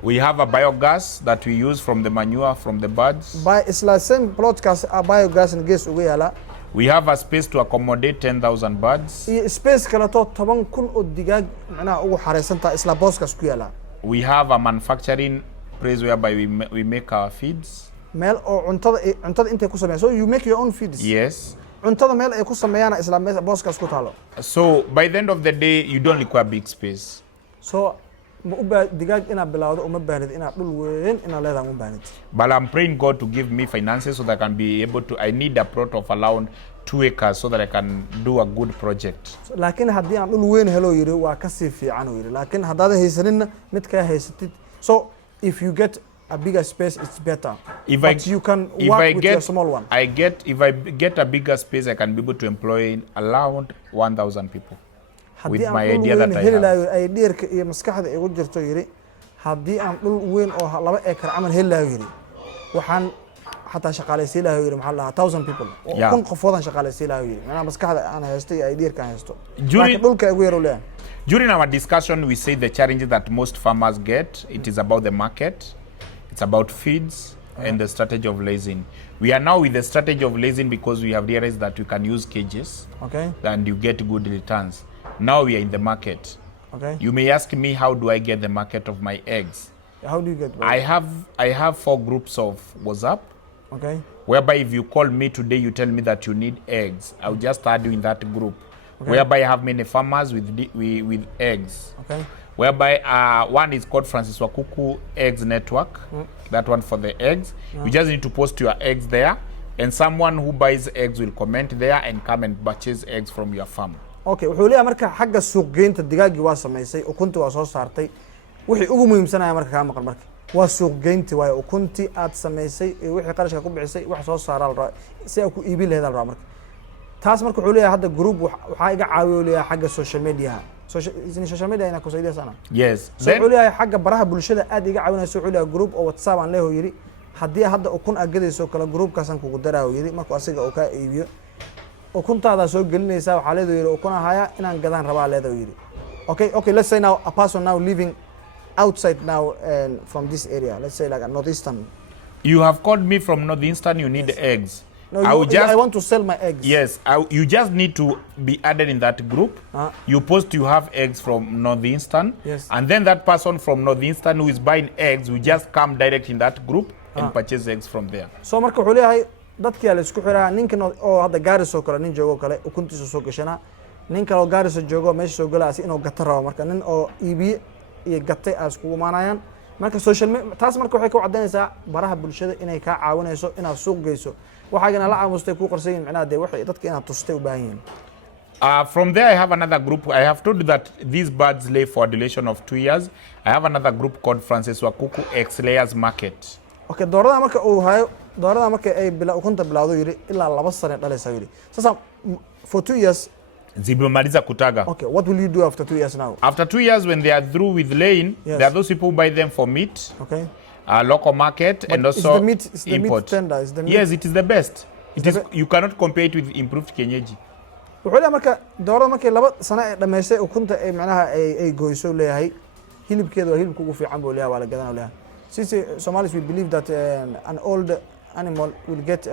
We have a biogas that we use from the manure from the birds. By isla same plotkaas biogas and gas ugu yaala. We have a space to accommodate 10,000 birds. Iyo space kale to 10,000 oo digaag macnaha ugu xareysanta isla booskaas ku yaala. We have a manufacturing place whereby we make our feeds. Meel oo cuntada intay ku sameeyaan. So you make your own feeds. Yes. Cuntada meel ay ku sameeyaan isla booskaas ku taalo. So by the end of the day you don't require big space. So digaag ina bilawdo uma baahnid ina dhul weyn ina leedahay uma baahnid. But I'm praying God to give me finances so that I can be able to. I need a plot of around 2 acres so that I can do a good project. Laakiin haddii aan dhul weyn helo yiri waa ka sii fiican yiri. Laakiin haddaad haysanin mid ka haysatid. So if you get a bigger space, it's better. But you can work with your small one. If I get a bigger space, I can be able to employ around 1,000 people. With my idea that I have. Ay dheerka iyo maskaxda igu jirto yiri haddii aan dhul weyn oo 2 acre camal helayo yiri waxaan xataa shaqaaleysiin lahayo yiri maxaa la 1,000 people oo kun qofoodan shaqaaleysiin lahayo yiri macnaha maskaxda aan haysto iyo ay dheerka aan haysto dhulka igu yaro leeyahay. During our discussion we say the challenges that most farmers get, it is about the market, it's about feeds and the strategy of raising. We are now with the strategy of raising because we have realized that we can use cages. Okay. And you get good returns. Now we are in the market. Okay. You may ask me, how do I get the market of my eggs? How do you get? I have 4 groups of WhatsApp. Okay. Whereby if you call me today, you tell me that you need eggs, I'll just add you in that group. Okay. Whereby I have many farmers with eggs. Okay. Whereby one is called Francis Kuku Eggs Network. That one for the eggs. You just need to post your eggs there, and someone who buys eggs will comment there and come and purchase eggs from your farm. Okay, wuxuu leeyahay marka xagga suuq geynta digaagii waa sameysay ukuntii waa soo saartay wixii ugu muhiimsanaya marka ka maqan marka waa suuq geynti waaye ukuntii aad sameysay iyo wixii qarashka ku bixisay wax soo saaral raa si ay ku iibin lahayd raa marka taas marka wuxuu leeyahay hadda group waxa iga caawiyo leeyahay xagga social media ina ku saydiya sana. Yes. So wuxuu leeyahay xagga baraha bulshada aad iga caawinayso wuxuu leeyahay group oo WhatsApp aan leeyahay yiri haddii hadda ukun agadayso kala groupkaas aan kugu daraayo yiri marka asiga oo ka iibiyo ukuntaada soo gelinaysa waxa leedahay yiri ukuna haya inaan gadaan rabaa leedahay yiri. Okay, let's say now a person now living outside now and from this area, let's say like a northeastern. You have called me from northeastern, you need eggs. No, I want to sell my eggs. Yes, you just need to be added in that group. You post you have eggs from northeastern. Yes. And then that person from northeastern who is buying eggs will just come direct in that group and purchase eggs from there. So marka wuxuu leeyahay dadkii la isku xiraa ninkan oo hadda Gaariso kale nin joogo kale ukuntiisa soo gashana nin kale oo Gaariso joogo meesha soo galaasi inuu gato rabo marka nin oo iibiye iyo gatay aas kugu maanayaan marka social media taas marka waxay ku cadeynaysaa baraha bulshada inay ka caawinayso inaad suuq geyso waxaagana la caawistay ku qarsayn macnaha de waxay dadka inaad tustay u baahan yihiin. From there I have another group. I have told you that these birds lay for a duration of 2 years. I have another group called Francis Kuku X Layers Market. Okay, doorada marka uu hayo doorada marka ay ukunta bilawdo yiri ilaa 2 sano dhalaysa yiri. Sasa for 2 years zimemaliza kutaga. Okay, what will you do after 2 years now? After 2 years when they are through with laying, there are those people who buy them for meat. Okay. Local market. But and also is the meat tender? Is the meat? Yes, it is the best. You cannot compare it with improved kienyeji. Wuxuu marka doorada markay 2 sano ay dhameysay ukunta ay macnaha ay gooyso leeyahay hilibkeedu waa hilibka ugu fiican buu leeyahay waa la gadan leeyahay. Since Somalis we believe that an old animal will get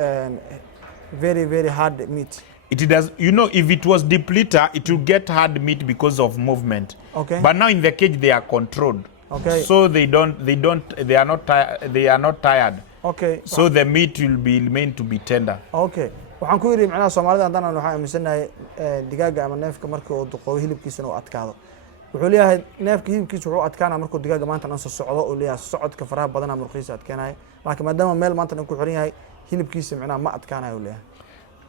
very very hard meat. It does, you know, if it was depleter, it will get hard meat because of movement. Okay. But now in the cage they are controlled. Okay. So they are not tired. Okay. So the meat will be meant to be tender. Okay. waxaan ku yiri macnaha Soomaalida hadana waxaan aaminsanahay digaaga ama neefka markii uu duqoobo hilibkiisana uu adkaado wuxuu leeyahay neefka hilibkiisa wuxuu adkaanaa markuu digaaga maanta dhan soo socdo oo leeyahay socodka faraha badana murqiisa adkaanaya laakiin maadaama meel maanta dhan ku xiran yahay hilibkiisa macnaha ma adkaanayo leeyahay.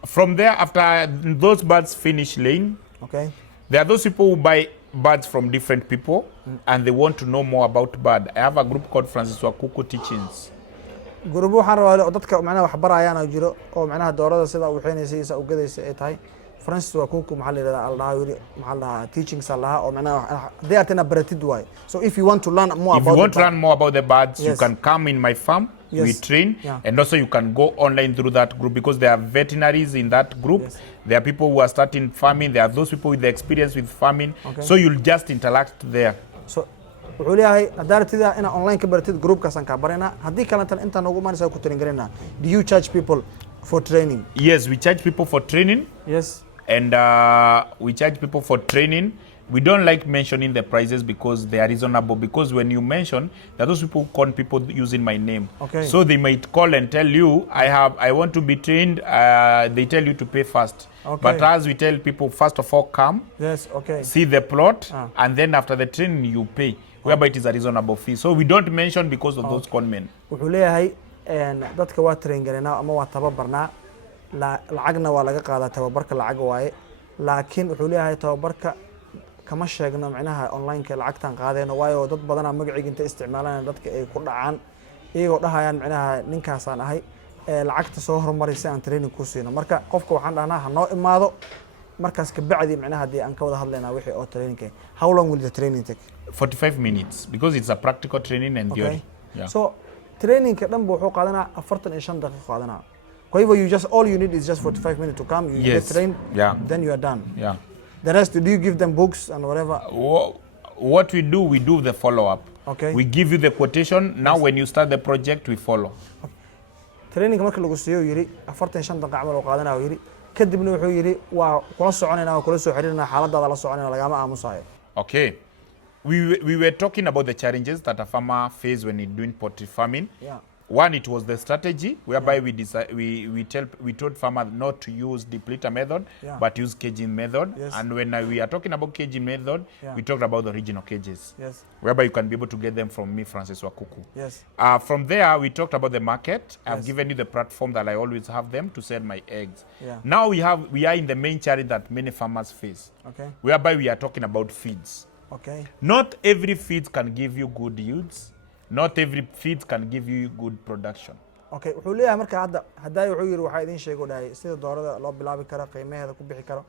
From there, after those birds finish laying, okay, there are those people who buy birds from different people and they want to know more about bird. I have a group called Francis Kuku Teachings. Gurubo waxaan rabaa dadka macnaha wax barayaan oo jiro oo macnaha doorada sida uu xeenaysa u gadaysa ay tahay Francis Kuku maxaa la yiraahdaa Allah maxaa la teachings Allah oo macnaha they are tana baratid way. So if you want to learn more about the birds, yes, you can come in my farm. Yes. We train, yeah, and also you can go online through that group because there are veterinaries in that group. Yes. There are people who are starting farming. There are those people with the experience with farming. Okay. So you'll just interact there. So wuxuu leeyahay adartida ina online ka baratid groupkaas aan ka barayna haddii kalanta inta noogu maanaysa ku train garayna. Do you charge people for training? Yes, we charge people for training. Yes. And we charge people for training. We don't like mentioning the prices because they are reasonable. Because when you mention, there are those people who call people using my name. Okay. So they might call and tell you, I want to be trained. They tell you to pay first. Okay. But as we tell people, first of all, come. Yes. Okay. See the plot, and then after the training you pay, whereby it is a reasonable fee. So we don't mention because of those conmen. wuxuu leeyahay dadka waa train gareynaa ama waa tababarnaa lacagna waa laga qaadaa tababarka lacag waaye laakiin wuxuu leeyahay tababarka kama sheegno macnaha online ka lacagtan qaadayno waayo dad badan magaciga inta isticmaalaan dadka ay ku dhacaan iyagoo dhahayaan macnaha ninkaas aan ahay lacagta soo hormarisay aan training ku siino marka qofka waxaan dhahnaa ha noo imaado markaas ka bacdi macnaha hadii aan ka wada hadlaynaa wixii oo training ka how long will the training take? 45 minutes because it's a practical training and theory. Yeah. So training ka dhan wuxuu qaadanaa 45 daqiiqo qaadanaa. However, all you need is just 45 minutes to come, you get trained, then you are done. Yeah. The rest, do you give them books and whatever? What we do the follow-up. Okay. We give you the quotation. Now, when you start the project, we follow. Okay. Training marka lagu siiyo yiri 45 daqiiqo amal oo qaadanaa yiri kadibna wuxuu yiri waa kula soconaynaa kula soo xiriirnaa xaaladada la soconaynaa lagama aamusayo. Okay. We were talking about the challenges that a farmer faces when he's doing poultry farming. Yeah. One, it was the strategy whereby we told farmers not to use depleter method, but use caging method. Yes. And when we are talking about caging method, we talked about the original cages, whereby you can be able to get them from me, Francis Kuku. Yes. From there, we talked about the market. I've given you the platform that I always have them to sell my eggs. Yeah. Now we are in the main challenge that many farmers face, whereby we are talking about feeds. Okay. Not every feed can give you good yields. Not every feed can give you good production. Okay, wuxuu leeyahay marka hadda wuxuu yiri waxa idin sheego dhahay sida doorada loo bilaabi karo qiimaheeda ku bixi karo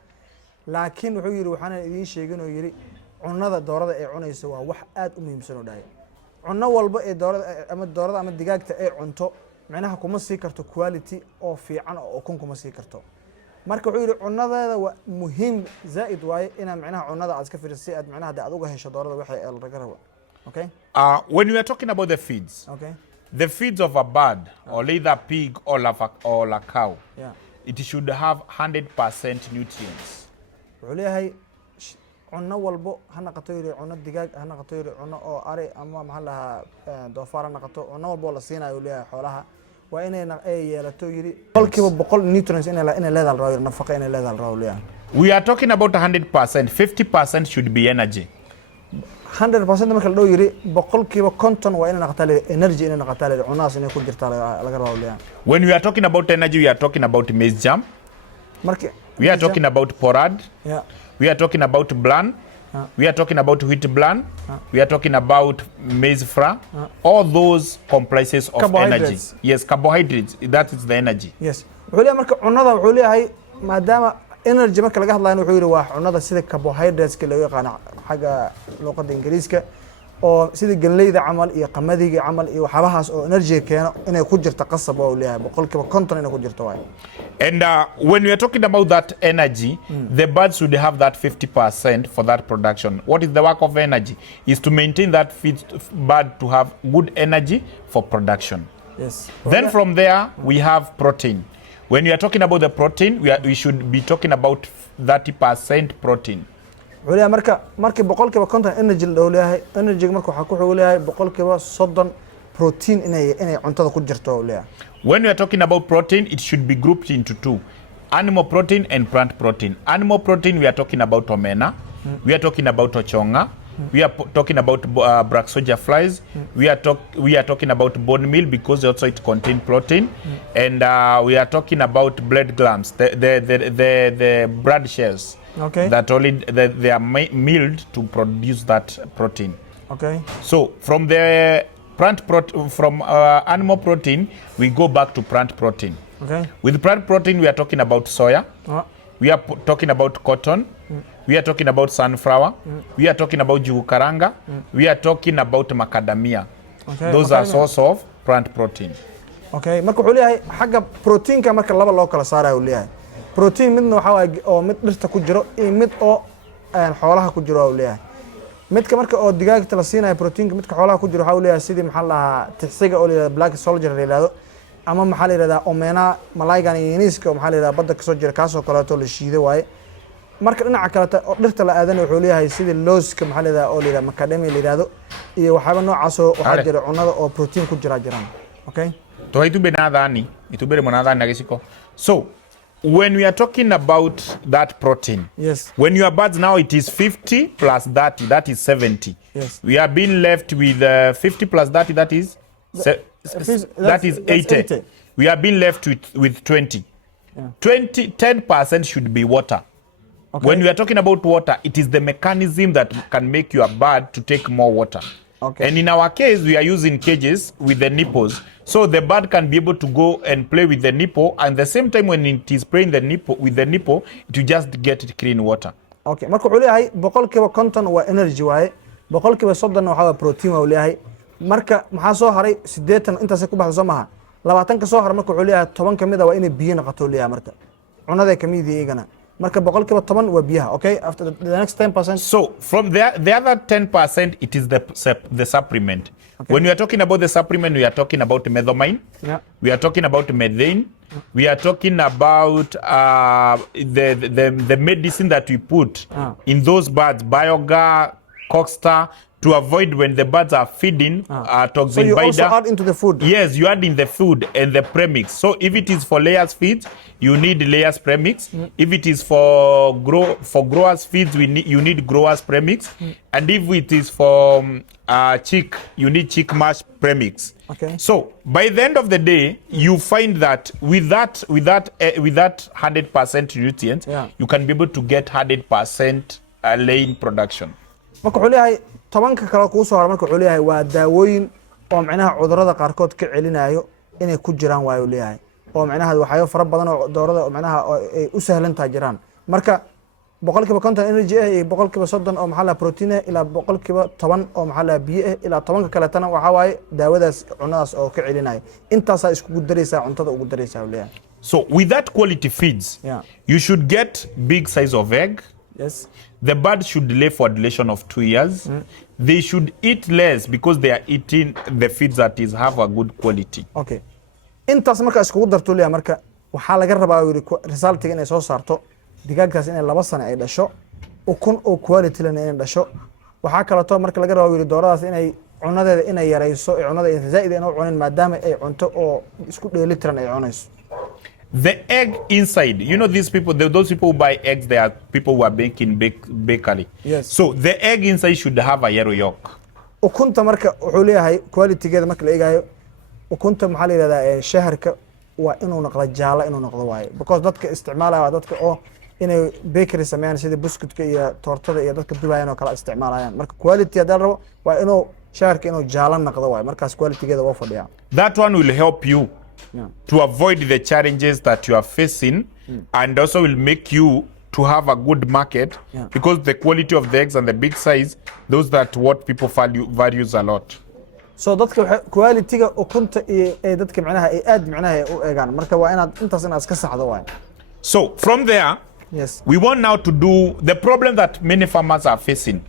laakiin wuxuu yiri waxaan idin sheegin oo yiri cunada doorada ay cunayso waa wax aad u muhiimsan oo dhahay cunno walba ee doorada ama digaagta ay cunto macnaha kuma sii karto quality oo fiican oo ukun kuma sii karto marka wuxuu yiri cunadeeda waa muhiim zaid waaye ina macnaha cunada aad iska fiirsi aad macnaha aad uga hesho doorada waxa ay laga rabo. Okay. When we are talking about the feeds, the feeds of a bird or either a pig or a cow, it should have 100% nutrients. wuxuu cunno walbo ha naqato yiri cunno digaag ha naqato yiri cunno oo ari ama maxaa laha doofaar ha naqato cunno walbo la siinayo leeyahay xoolaha waa inay yeelato yiri qolkiiba 100 nutrients inay leedahay raayo nafaqo inay leedahay raayo leeyahay. We are talking about 100%. 50% should be energy. 100% marka la dhoo yiri boqolkiiba konton waa inay naqataa energy inay naqataa cunaas inay ku jirtaa laga rabo leeyahay. When we are talking about energy, we are talking about maize germ. Marka we are talking about porad. Yeah. We are talking about bran. We are talking about wheat bran. We are talking about maize flour. All those comprises of energy. Yes, carbohydrates. That is the energy. Yes. wuxuu leeyahay marka cunada wuxuu leeyahay maadaama energy marka laga hadlayo wuxuu yiri waa cunada sida carbohydrates ka loo yaqaan xaga luqadda Ingiriiska oo sida galeyda camal iyo qamadiga camal iyo waxabahaas oo energy keeno inay ku jirto qasab oo leeyahay boqolkiiba 50 inay ku jirto waay. And when we are talking about that energy, the birds should have that 50% for that production. What is the work of energy? Is to maintain that bird to have good energy for production. Yes. Then from there we have protein. When we are talking about the protein, we should be talking about 30% protein. wuxuu marka boqolkiiba 50 energy loo leeyahay energy marka waxa ku xog leeyahay boqolkiiba 30 protein inay cuntada ku jirto leeyahay. When we are talking about protein, it should be grouped into two: animal protein and plant protein. Animal protein, we are talking about omena, we are talking about ochonga, We are talking about Brachysodia flies. We are talking about bone meal because also it contains protein, and we are talking about blood glands, the blood shells. Okay. That only they are milled to produce that protein. Okay. So from the animal protein, we go back to plant protein. Okay. With plant protein, we are talking about soya. We are talking about cotton. We are talking about sunflower. We are talking about jugukaranga. We are talking about macadamia. Okay. Those are source of plant protein. Okay. marka wuxuu leeyahay xagga proteinka marka laba loo kala saarayo leeyahay protein midna waxa way oo mid dhirta ku jiro iyo mid oo xoolaha ku jiro leeyahay midka marka oo digaagta la siinayo proteinka midka xoolaha ku jiro waxa leeyahay sidii maxaa la tixsiga oo leeyahay black soldier leeyahay ama maxaa la yiraahdaa omena malaygan iyo iniska maxaa la yiraahdaa badda ka soo jira kaasoo kale oo la shiiday waaye marka dhinaca kale oo dhirta la aadan wuxuu leeyahay sidii looska maxaa la yiraahdaa oo leeyahay macadamia la yiraahdo iyo waxaba noocaas oo waxa jira cunada oo protein ku jira jiraan. Okay. To itube nadhani itubere monadhani nagisiko. So when we are talking about that protein, yes, when your birds now it is 50 plus 30, that is 70. Yes. We are being left with 50 plus 30, that is that is 80. We are being left with 20. Yeah. 10% should be water. Okay. When we are talking about water, it is the mechanism that can make your bird to take more water. Okay. And in our case, we are using cages with the nipples. So the bird can be able to go and play with the nipple, and the same time when it is playing the nipple with the nipple, it will just get clean water. Okay. marka wuxuu leeyahay boqolkiiba konton waa energy waaye boqolkiiba 30 waxa waa protein waa leeyahay marka maxaa soo haray 80 intaas ku baxdo soo maaha 20 ka soo haray marka wuxuu leeyahay 10 kamid waa inay biyo noqoto leeyahay marka cunada kamid iyagana marka boqolkiiba 10 waa biyaha. Okay. After the next 10%, so from the other 10% it is the supplement. Okay. When we are talking about the supplement, we are talking about methamine. Yeah. We are talking about methane. We are talking about the medicine that we put in those birds, biogar, cockstar, to avoid when the birds are feeding toxin. So you also add into the food? Yes, you add in the food and the premix. So if it is for layers feeds, you need layers premix. If it is for growers feeds, you need growers premix. And if it is for chick, you need chick mash premix. Okay. So by the end of the day, you find that with that 100% nutrients, you can be able to get 100% laying production. marka wuxuu leeyahay 10 kale ku soo har marka wuxuu leeyahay waa daawooyin oo macnaha cudurrada qaar kood ka celinayo inay ku jiraan waayo leeyahay oo macnaha waxyaabo fara badan oo doorada oo macnaha ay u sahlan tahay jiraan marka boqolkiiba 50 energy iyo boqolkiiba 30 oo maxaa la protein ila boqolkiiba 10 oo maxaa la biyo ila 10 kale tan waxa waaye daawadaas cunadaas oo ka celinayo intaas ay isku dareysaa cuntada ugu dareysaa leeyahay. So with that quality feeds, you should get big size of egg. Yes. The bird should lay for a duration of 2 years. They should eat less because they are eating the feeds that have a good quality. Okay. Intaas marka isku darto leeyahay marka waxa laga rabaa resultiga inay soo saarto digaagtaas inay 2 sano ay dhasho ukun oo quality leh inay dhasho waxa kale oo marka laga rabaa dooradaas inay cunadeeda inay yareyso cunada inta zaid inay cunin maadaama ay cunto oo isku dheelitiran ay cunayso. The egg inside, you know, those people who buy eggs, they are people who are baking bakery. Yes. So the egg inside should have a yellow yolk. Ukunta marka wuxuu leeyahay quality-geeda marka la eegayo ukunta maxaa la yiraahdaa shaharka waa inuu noqdo jaalo inuu noqdo waaye because dadka isticmaalaya dadka oo inay bakery sameeyaan sida biscuitka iyo tortada iyo dadka dubayaan oo kala isticmaalayaan marka quality hadal rabo waa inuu shaharka inuu jaalo noqdo waaye markaas quality-geeda waa fadhiyaa. That one will help you to avoid the challenges that you are facing and also will make you to have a good market because the quality of the eggs and the big size, those that what people values a lot. So dadka quality-ga ukunta ee dadka macnaha ay aad macnaha u eegaan marka waa inaad intaas inaad iska saxdo waay. So from there, yes, we want now to do the problem that many farmers are facing.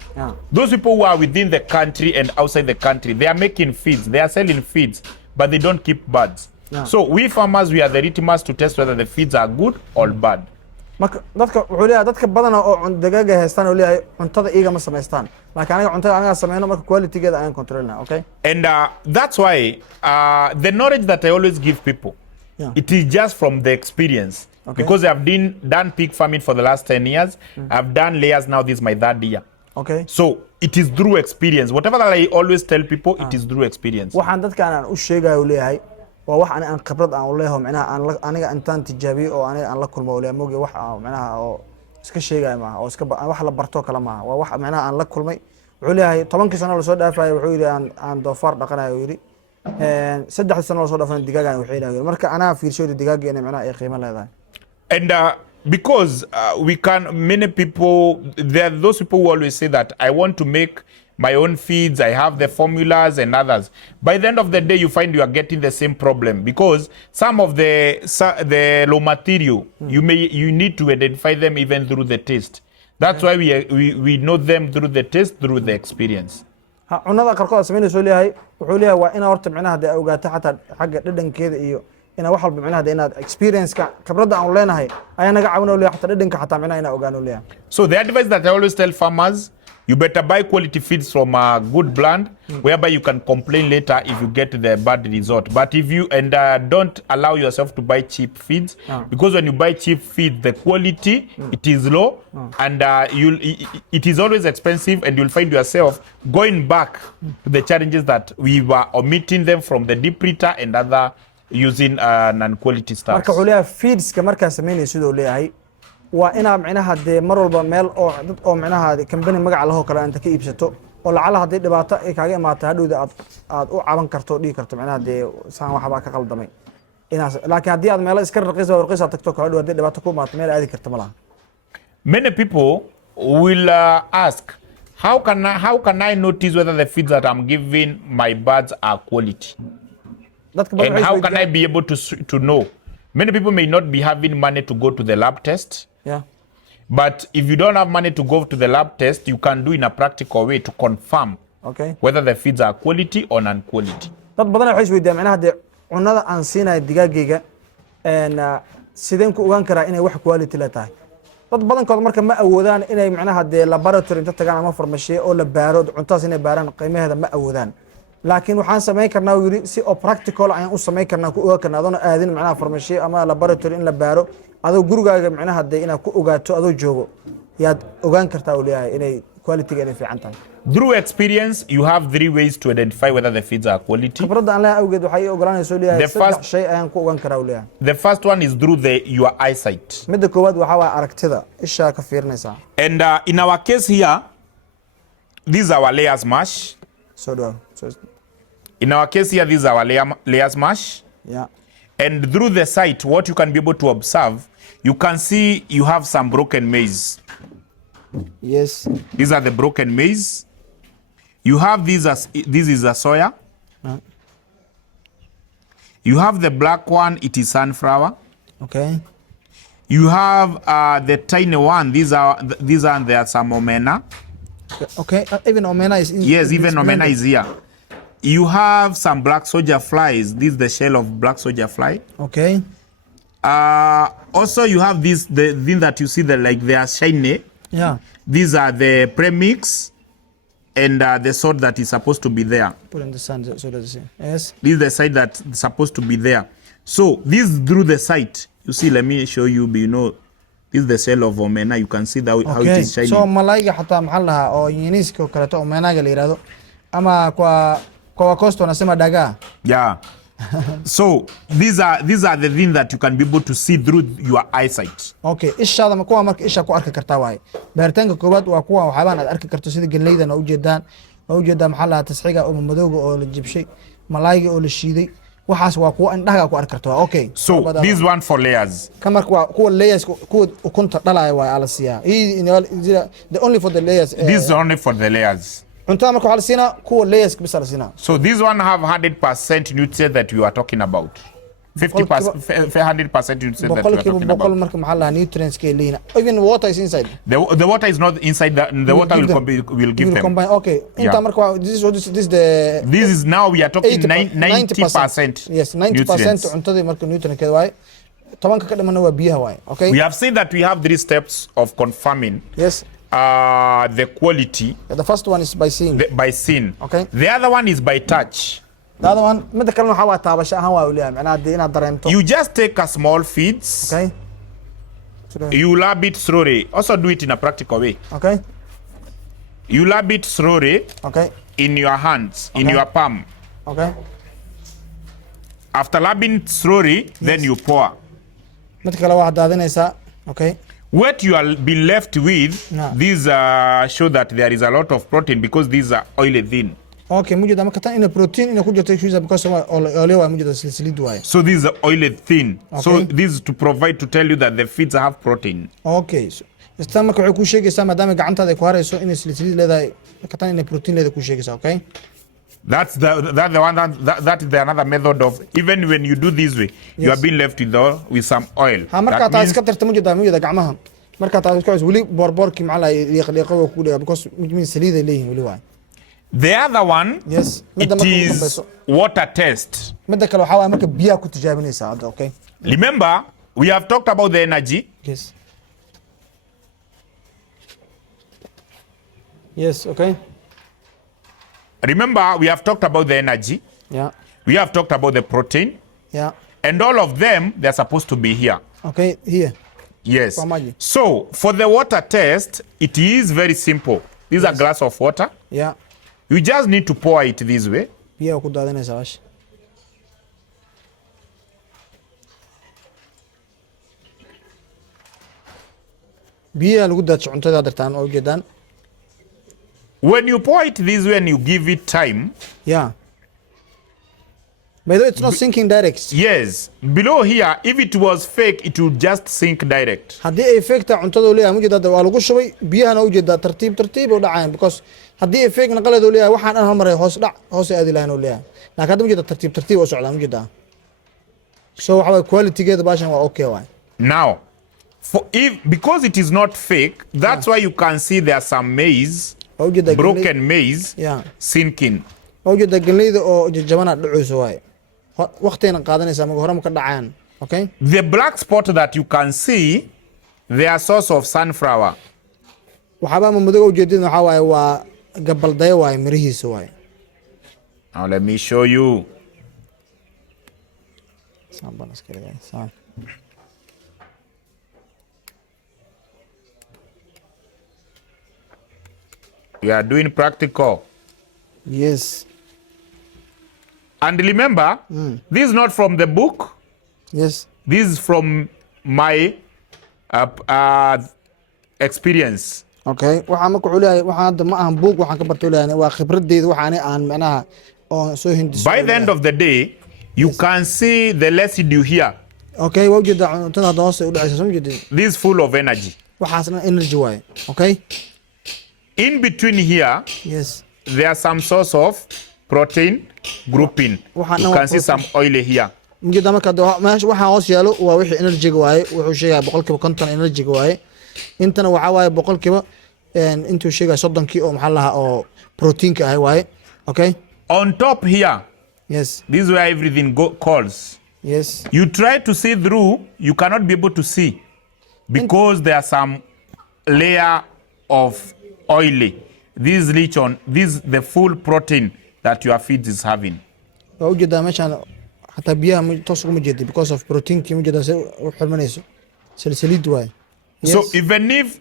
Those people who are within the country and outside the country, they are making feeds, they are selling feeds, but they don't keep birds. So we farmers, we are the litmus to test whether the feeds are good or bad. marka dadka wuxuu leeyahay dadka badan oo dagaaga haystaan oo leeyahay cuntada iyaga ma sameystaan laakiin aniga cuntada aniga sameeyno marka quality-geeda aan controlna. Okay. And that's why the knowledge that I always give people, it is just from the experience. Okay. Because I've done pig farming for the last 10 years. I've done layers now, this is my 3rd year. Okay. So it is through experience. Whatever that I always tell people, it is through experience. waxaan dadkaan aan u sheegayo leeyahay waa wax aan khibrad aan u leeyahay macnaha aniga intaan tijaabiyo oo aniga aan la kulmo oo leeyahay wax macnaha oo iska sheegayo ma oo iska wax la barto kala ma waa wax macnaha aan la kulmay wuxuu leeyahay 10 sano la soo dhaafay wuxuu yiri aan doofaar dhaqanayo yiri 3 sano la soo dhaafay digaagan wuxuu yiri marka ana fiirsho digaaga inay macnaha ay qiimo leedahay. And because we can, many people, there are those people who always say that I want to make my own feeds, I have the formulas and others. By the end of the day, you find you are getting the same problem because some of the low material, you need to identify them even through the taste. That's why we know them through the taste, through the experience. cunada qarkood sameynayso leeyahay wuxuu leeyahay waa in horta macnaha hada ogaato xataa xagga dhadhankeeda iyo ina wax walba macnaha inaad experience ka khibrada aan leenahay ayaa naga caawin oo leeyahay xataa dhadhanka xataa macnaha ina ogaano leeyahay. So the advice that I always tell farmers, you better buy quality feeds from a good brand, whereby you can complain later if you get the bad result. But if you don't allow yourself to buy cheap feeds, because when you buy cheap feed, the quality it is low, and it is always expensive, and you'll find yourself going back to the challenges that we were omitting them from the deep litter and other using non-quality stuff. Marka wuxuu leeyahay feeds ka markaa sameynayso sidoo leeyahay waa ina macnaha de mar walba meel oo dad oo macnaha company magac laho kala inta ka iibsato oo lacala hadii dhibaato ay kaaga imaato hadhowda aad u caban karto dhigi karto macnaha de saan waxba ka qaldamay inaas laakiin hadii aad meel iska raqiis tagto ka hadhow hadii dhibaato ku imaato meel aadi karto malaha. Many people will ask, how can I notice whether the feeds that I'm giving my birds are quality? And how can I be able to know? Many people may not be having money to go to the lab test. Yeah. But if you don't have money to go to the lab test, you can do in a practical way to confirm whether the feeds are quality or non-quality. Dad badan waxay isweydiiyaan macnaha de cunada aan siinayo digaagayga sideen ku ogaan karaa inay wax quality la tahay. Dad badan kood marka ma awoodaan inay macnaha de laboratory inta tagaan ama farmashiye oo la baaro cuntaas inay baaraan qiimaheeda ma awoodaan. laakiin waxaan sameyn karnaa wili si oo practical ayaan u sameyn karnaa ku ogaan karnaa adoona aadin macnaha farmashiye ama laboratory in la baaro adoo gurigaaga macnaha de inaad ku ogaato adoo joogo yaad ogaan kartaa oo leeyahay inay quality-ga inay fiican tahay. Through experience, you have 3 ways to identify whether the feeds are quality. khibrada aan leeyahay awgeed waxay ogolaanayso leeyahay saddex shay ayaan ku ogaan karaa oo leeyahay. The first one is through your eyesight. midda koowaad waxa waa aragtida isha ka fiirinaysa. And in our case here, these are our layers mash. In our case here, these are our layers mash. Yeah. And through the sight, what you can be able to observe, you can see you have some broken maize. Yes. These are the broken maize. You have this is a soya. You have the black one, it is sunflower. Okay. You have the tiny one, these are there are some omena. Okay, even omena is in. Yes, even omena is here. You have some black soldier flies. This is the shell of black soldier fly. Okay. Also, you have the thing that you see like they are shiny. Yeah. These are the premix and the salt that is supposed to be there. Put in the sun so that you see. Yes. This is the side that's supposed to be there. So this through the site, you see. Let me show you. You know, this is the shell of omena. You can see that how it is shiny. So malayga حتى محلها أو ينيسكو كرتو omena قليرادو أما kwa costo nasema daga. Yeah. So these are the things that you can be able to see through your eyesight. Okay, ishaada ma kuwa marka isha ku arki kartaa waay. Baaritaanka koobaad waa kuwa waxaabaan aad arki karto sida galeydan oo ujeedaan maxaa tasxiga oo madowga oo la jibshay, malayga oo la shiiday. Waxaas waa kuwa indhaha ku arki karto. Okay. So this one for layers. Kama kuwa layers kuwa ukunta dhalaya waa alasiya. The only for the layers. This is only for the layers. Unta marka waxa sina kuwa layers bisa sina. So this one have 100% nutrient that we are talking about. 50%, 100% nutrient that we are talking about. marka maxaa nutrients ke leena. Even water is inside. The water is not inside. The water will give them. Combine. Okay. Unta marka this is now we are talking 90%. Yes, 90% untada marka nutrient ke waay. Tobanka ka dhamana waa biyaha waay. Okay. We have seen that we have 3 steps of confirming. Yes. The quality. The first one is by seeing. By seeing. Okay. The other one is by touch. The other one, midda kalena waxa waa taabasho ahaan waa uleeyahay macnaha inaad dareemto. You just take a small feeds. Okay. You lab it slowly. Also do it in a practical way. Okay. You rub it slowly Okay. in your hands, in Okay. your palm. Okay. After rubbing it slowly, then you pour. mid kale waxaad daadinaysaa. Okay. What you are be left with, Yeah. these show that there is a lot of protein because these are oily thin. Okay, mujeda marka tan ina protein ina ku jirto issues because oil waa mujeda silsilid waaye. So these are oily thin. Okay. So this is to provide to tell you that the feeds have protein. Okay. Istaan marka waxay ku sheegaysaa maadaama gacantaada ay ku harayso in silsilid leedahay marka tan ina protein leedahay ku sheegaysaa. Okay. That's the one that is the another method of even when you do this way, you are being left with some oil. Ha marka taa iska tirta mujeda gacmaha. Marka taa isku wali boorboorki macala liiqliiqo ku leeyahay because min saliid ay leeyihiin wali waaye. The other one, yes, it is water test. Midda kale waxa marka biyaha ku tijaabinaysaa hadda. Okay. Remember, we have talked about the energy. Yes. Yes, okay. Remember, we have talked about the energy. Yeah. We have talked about the protein. Yeah. And all of them, they're supposed to be here. Okay, here. Yes. So, for the water test, it is very simple. This is a glass of water. Yeah. You just need to pour it this way. Biyaha ku daadinaysaa wash. Biyaha lagu daadsho cuntada dartaan oo jeedaan. When you pour it this way and you give it time. Yeah. By the way, it's not sinking direct. Yes. Below here, if it was fake, it would just sink direct. Haddii ay fake ta cuntada leeyahay mujeda waa lagu shubay biyahana u jeedaa tartiib u dhacayaan because haddii ay fake naqalad u leeyahay waxaan hal maray hoos aadi lahayn u leeyahay. Laakiin hadda mujeda tartiib u socdaa mujeda. So waxa quality-geeda baashan waa okay waay. Now, because it is not fake, that's why you can see there are some maize, broken maize, sinking. Mawjada galeyda oo jajabana dhacayso waay. Waqtiina qaadanaysa ma hore ma ka dhacaan. Okay? The black spot that you can see, they are source of sunflower. Waxaba ma madow ujeedin waxa waay waa gabalday waay mirihiisa waay. Now let me show you. We are doing practical. Yes. And remember, this is not from the book. Yes. This is from my experience. Okay. Waxa ma ku leeyahay waxa hadda ma ahan book waxaan ka bartay leeyahay waa khibradeyda waxaan aan macnaha oo soo hindisay. By the end of the day, you can see the residue here. Okay, wajida cuntada hoos u dhacaysa soo jeedin. This is full of energy. Waxaasna energy waay. Okay? In between here, yes, there are some source of protein grouping. You can see some oil here. Mujida marka waxa hoos yaalo waa wixii energy waaye wuxuu sheegay 50% energy waaye intana waxa waaye 100% intuu sheegay 30 oo maxaa lahaa oo protein ka ah waaye. Okay? On top here, yes, this is where everything calls. Yes. You try to see through, you cannot be able to see because there are some layer of oily. This rich on this the full protein that your feed is having. وجد مثلا حتى بيها توصل مجدي because of protein كي مجد وحرمانيسو سلسليد واي. So even if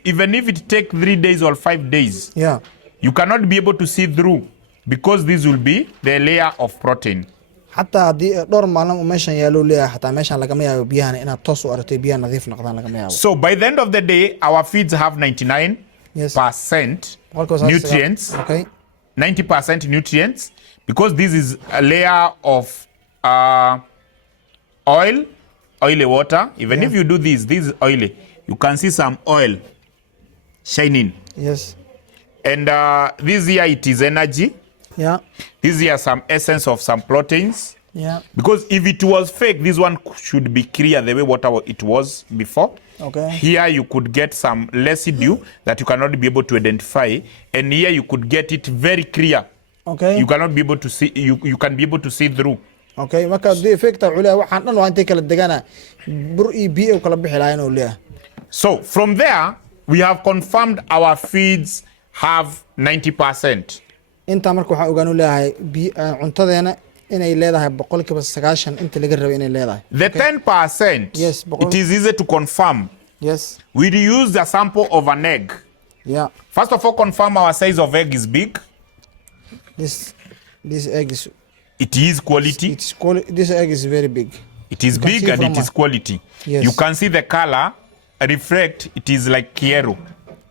it take 3 days or 5 days, yeah, you cannot be able to see through because this will be the layer of protein. حتى هذه دور مالهم وماشان يالو ليها حتى ماشان لقى مياه بيها إنها توصل أرتي بيها نظيف نقدان لقى مياه. So by the end of the day, our feeds have 99% nutrients. Okay. 90% nutrients because this is a layer of oily water. Even if you do this is oily. You can see some oil shining. Yes. And this here it is energy. Yeah. This here some essence of some proteins. Yeah. Because if it was fake, this one should be clear the way water it was before. Okay. Here you could get some residue that you cannot be able to identify, and here you could get it very clear. Okay. You cannot be able to see. You can be able to see through. Okay. marka the effect ulaa waxaan dhan waa intee kala degana bur iyo biyo kala bixi lahayn oo leeyahay. So from there we have confirmed our feeds have 90%. Inta marka waxaan ogaan leeyahay cuntadeena inay leedahay 90% inta laga rabo inay leedahay. The 10%, yes, it is easy to confirm. Yes. We use a sample of an egg. Yeah. First of all, confirm our size of egg is big. This egg is. It is quality. This egg is very big. It is big and it is quality. Yes. You can see the color reflect. It is like quiero.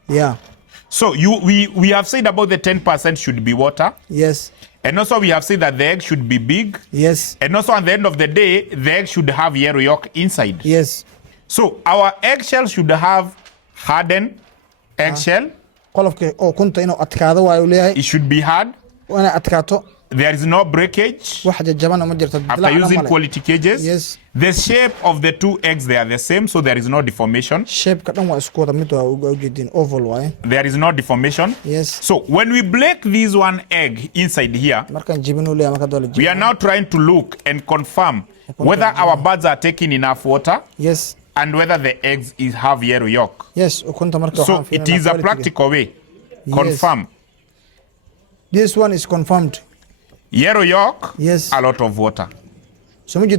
Yeah. So we have said about the 10% should be water. Yes. And also we have said that the egg should be big. Yes. And also at the end of the day, the egg should have yellow yolk inside. Yes. So our eggshell should have hardened eggshell. It should be hard. There is no breakage. After using quality cages, yes. The shape of the two eggs, they are the same, so there is no deformation. There is no deformation. Yes. So when we break this one egg inside here, we are now trying to look and confirm whether our birds are taking enough water. Yes. And whether the eggs have yellow yolk. Yes. So it is a practical way. Confirm. This one is confirmed. Yellow yolk, yes. A lot of water. So this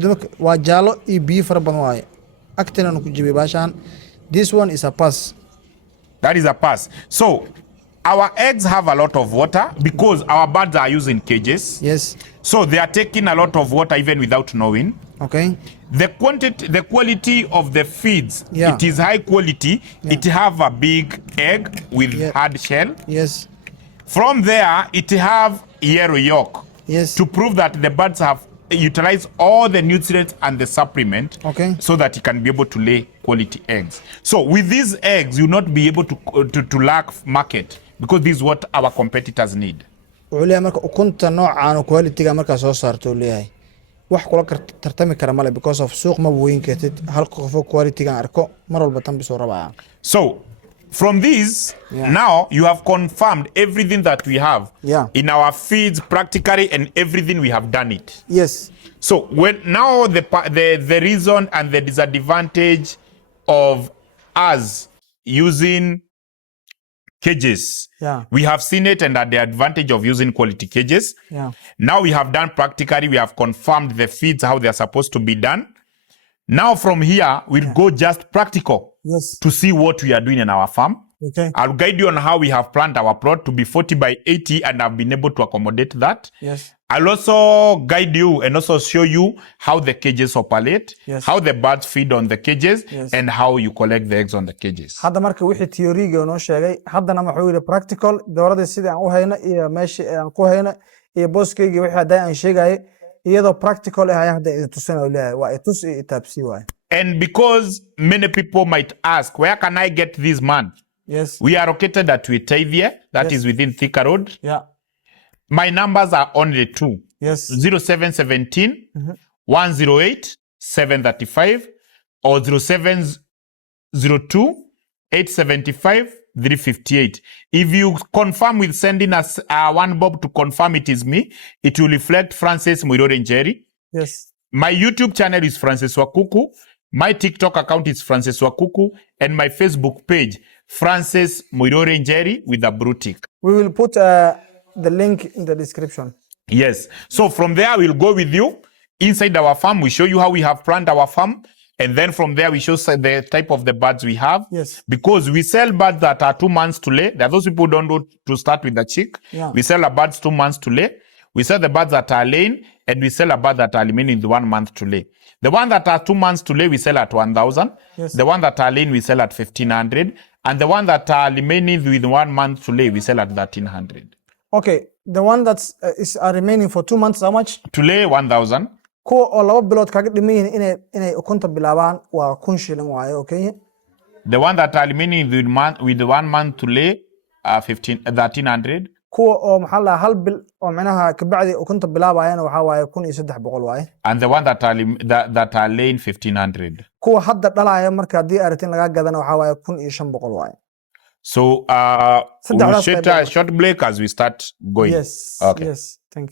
one is a pass. That is a pass. So our eggs have a lot of water because our birds are using cages. Yes. So they are taking a lot of water even without knowing. Okay. The quality of the feeds, yeah. It is high quality. Yeah. It have a big egg with hard shell. Yes. From there, it have yellow yolk. Yes. To prove that the birds have utilized all the nutrients and the supplement. Okay. So that it can be able to lay quality eggs. So with these eggs, you'll not be able to lack market because this is what our competitors need. wax kula tartami kara male because of suuq ma weyn kartid hal qof quality gaan arko mar walba tan bisoo rabaa. So from this, now you have confirmed everything that we have in our feeds practically, and everything we have done it. Yes. So when now the reason and the disadvantage of us using cages, we have seen it, and at the advantage of using quality cages. Now we have done practically, we have confirmed the feeds, how they are supposed to be done. Now from here, we'll go just practical to see what we are doing in our farm. Okay. I'll guide you on how we have planned our plot to be 40 by 80, and I've been able to accommodate that. Yes. I'll also guide you and also show you how the cages operate, how the birds feed on the cages, and how you collect the eggs on the cages. Hadda marka wixii theory-ga noo sheegay, haddana maxuu yiri practical, dowladda sidii aan u hayna iyo meeshii aan ku hayna iyo booskayga wixii hadda aan sheegay iyadoo practical ah hadda idin tusinayo leeyahay waa ay tus iyo taabsi waay. And because many people might ask, where can I get this man? Yes. We are located at Witavia, that is within Thika Road. Yeah. My numbers are only two. Yes. 0717 108 735 or 0702 875 358. If you confirm with sending us one bob to confirm it is me, it will reflect Francis Muirore Njeri. Yes. My YouTube channel is Francis Kuku. My TikTok account is Francis Kuku, and my Facebook page, Francis Muirore Njeri with a blue tick. We will put the link in the description. Yes. So from there, we'll go with you inside our farm. We show you how we have planned our farm. And then from there, we show the type of the birds we have. Yes. Because we sell birds that are 2 months to lay. There are those people who don't know to start with the chick. Yeah. We sell the birds 2 months to lay. We sell the birds that are laying, and we sell a bird that are remaining 1 month to lay. The one that are 2 months to lay, we sell at 1,000. Yes. The one that are laying, we sell at 1,500. And the one that are remaining with 1 month to lay, we sell at 1,300. Okay. The one that's remaining for 2 months, how much? To lay 1,000. Kuwa oo laba bilood kaga dhimayn inay ukunta bilaabaan waa 1,000 shilin waaye, okay? The one that are remaining with 1 month to lay 1,300. Kuwa oo maxaa la hal bil oo macnaha ka bacdi ukunta bilaabayana waxa waaye 1,300 waaye. And the one that are laying 1,500. Kuwa hadda dhalaya marka hadii aratin laga gadana waxa waaye 1,500 waaye. So we'll set a short break as we start going. Yes. Okay. Yes. Thank you.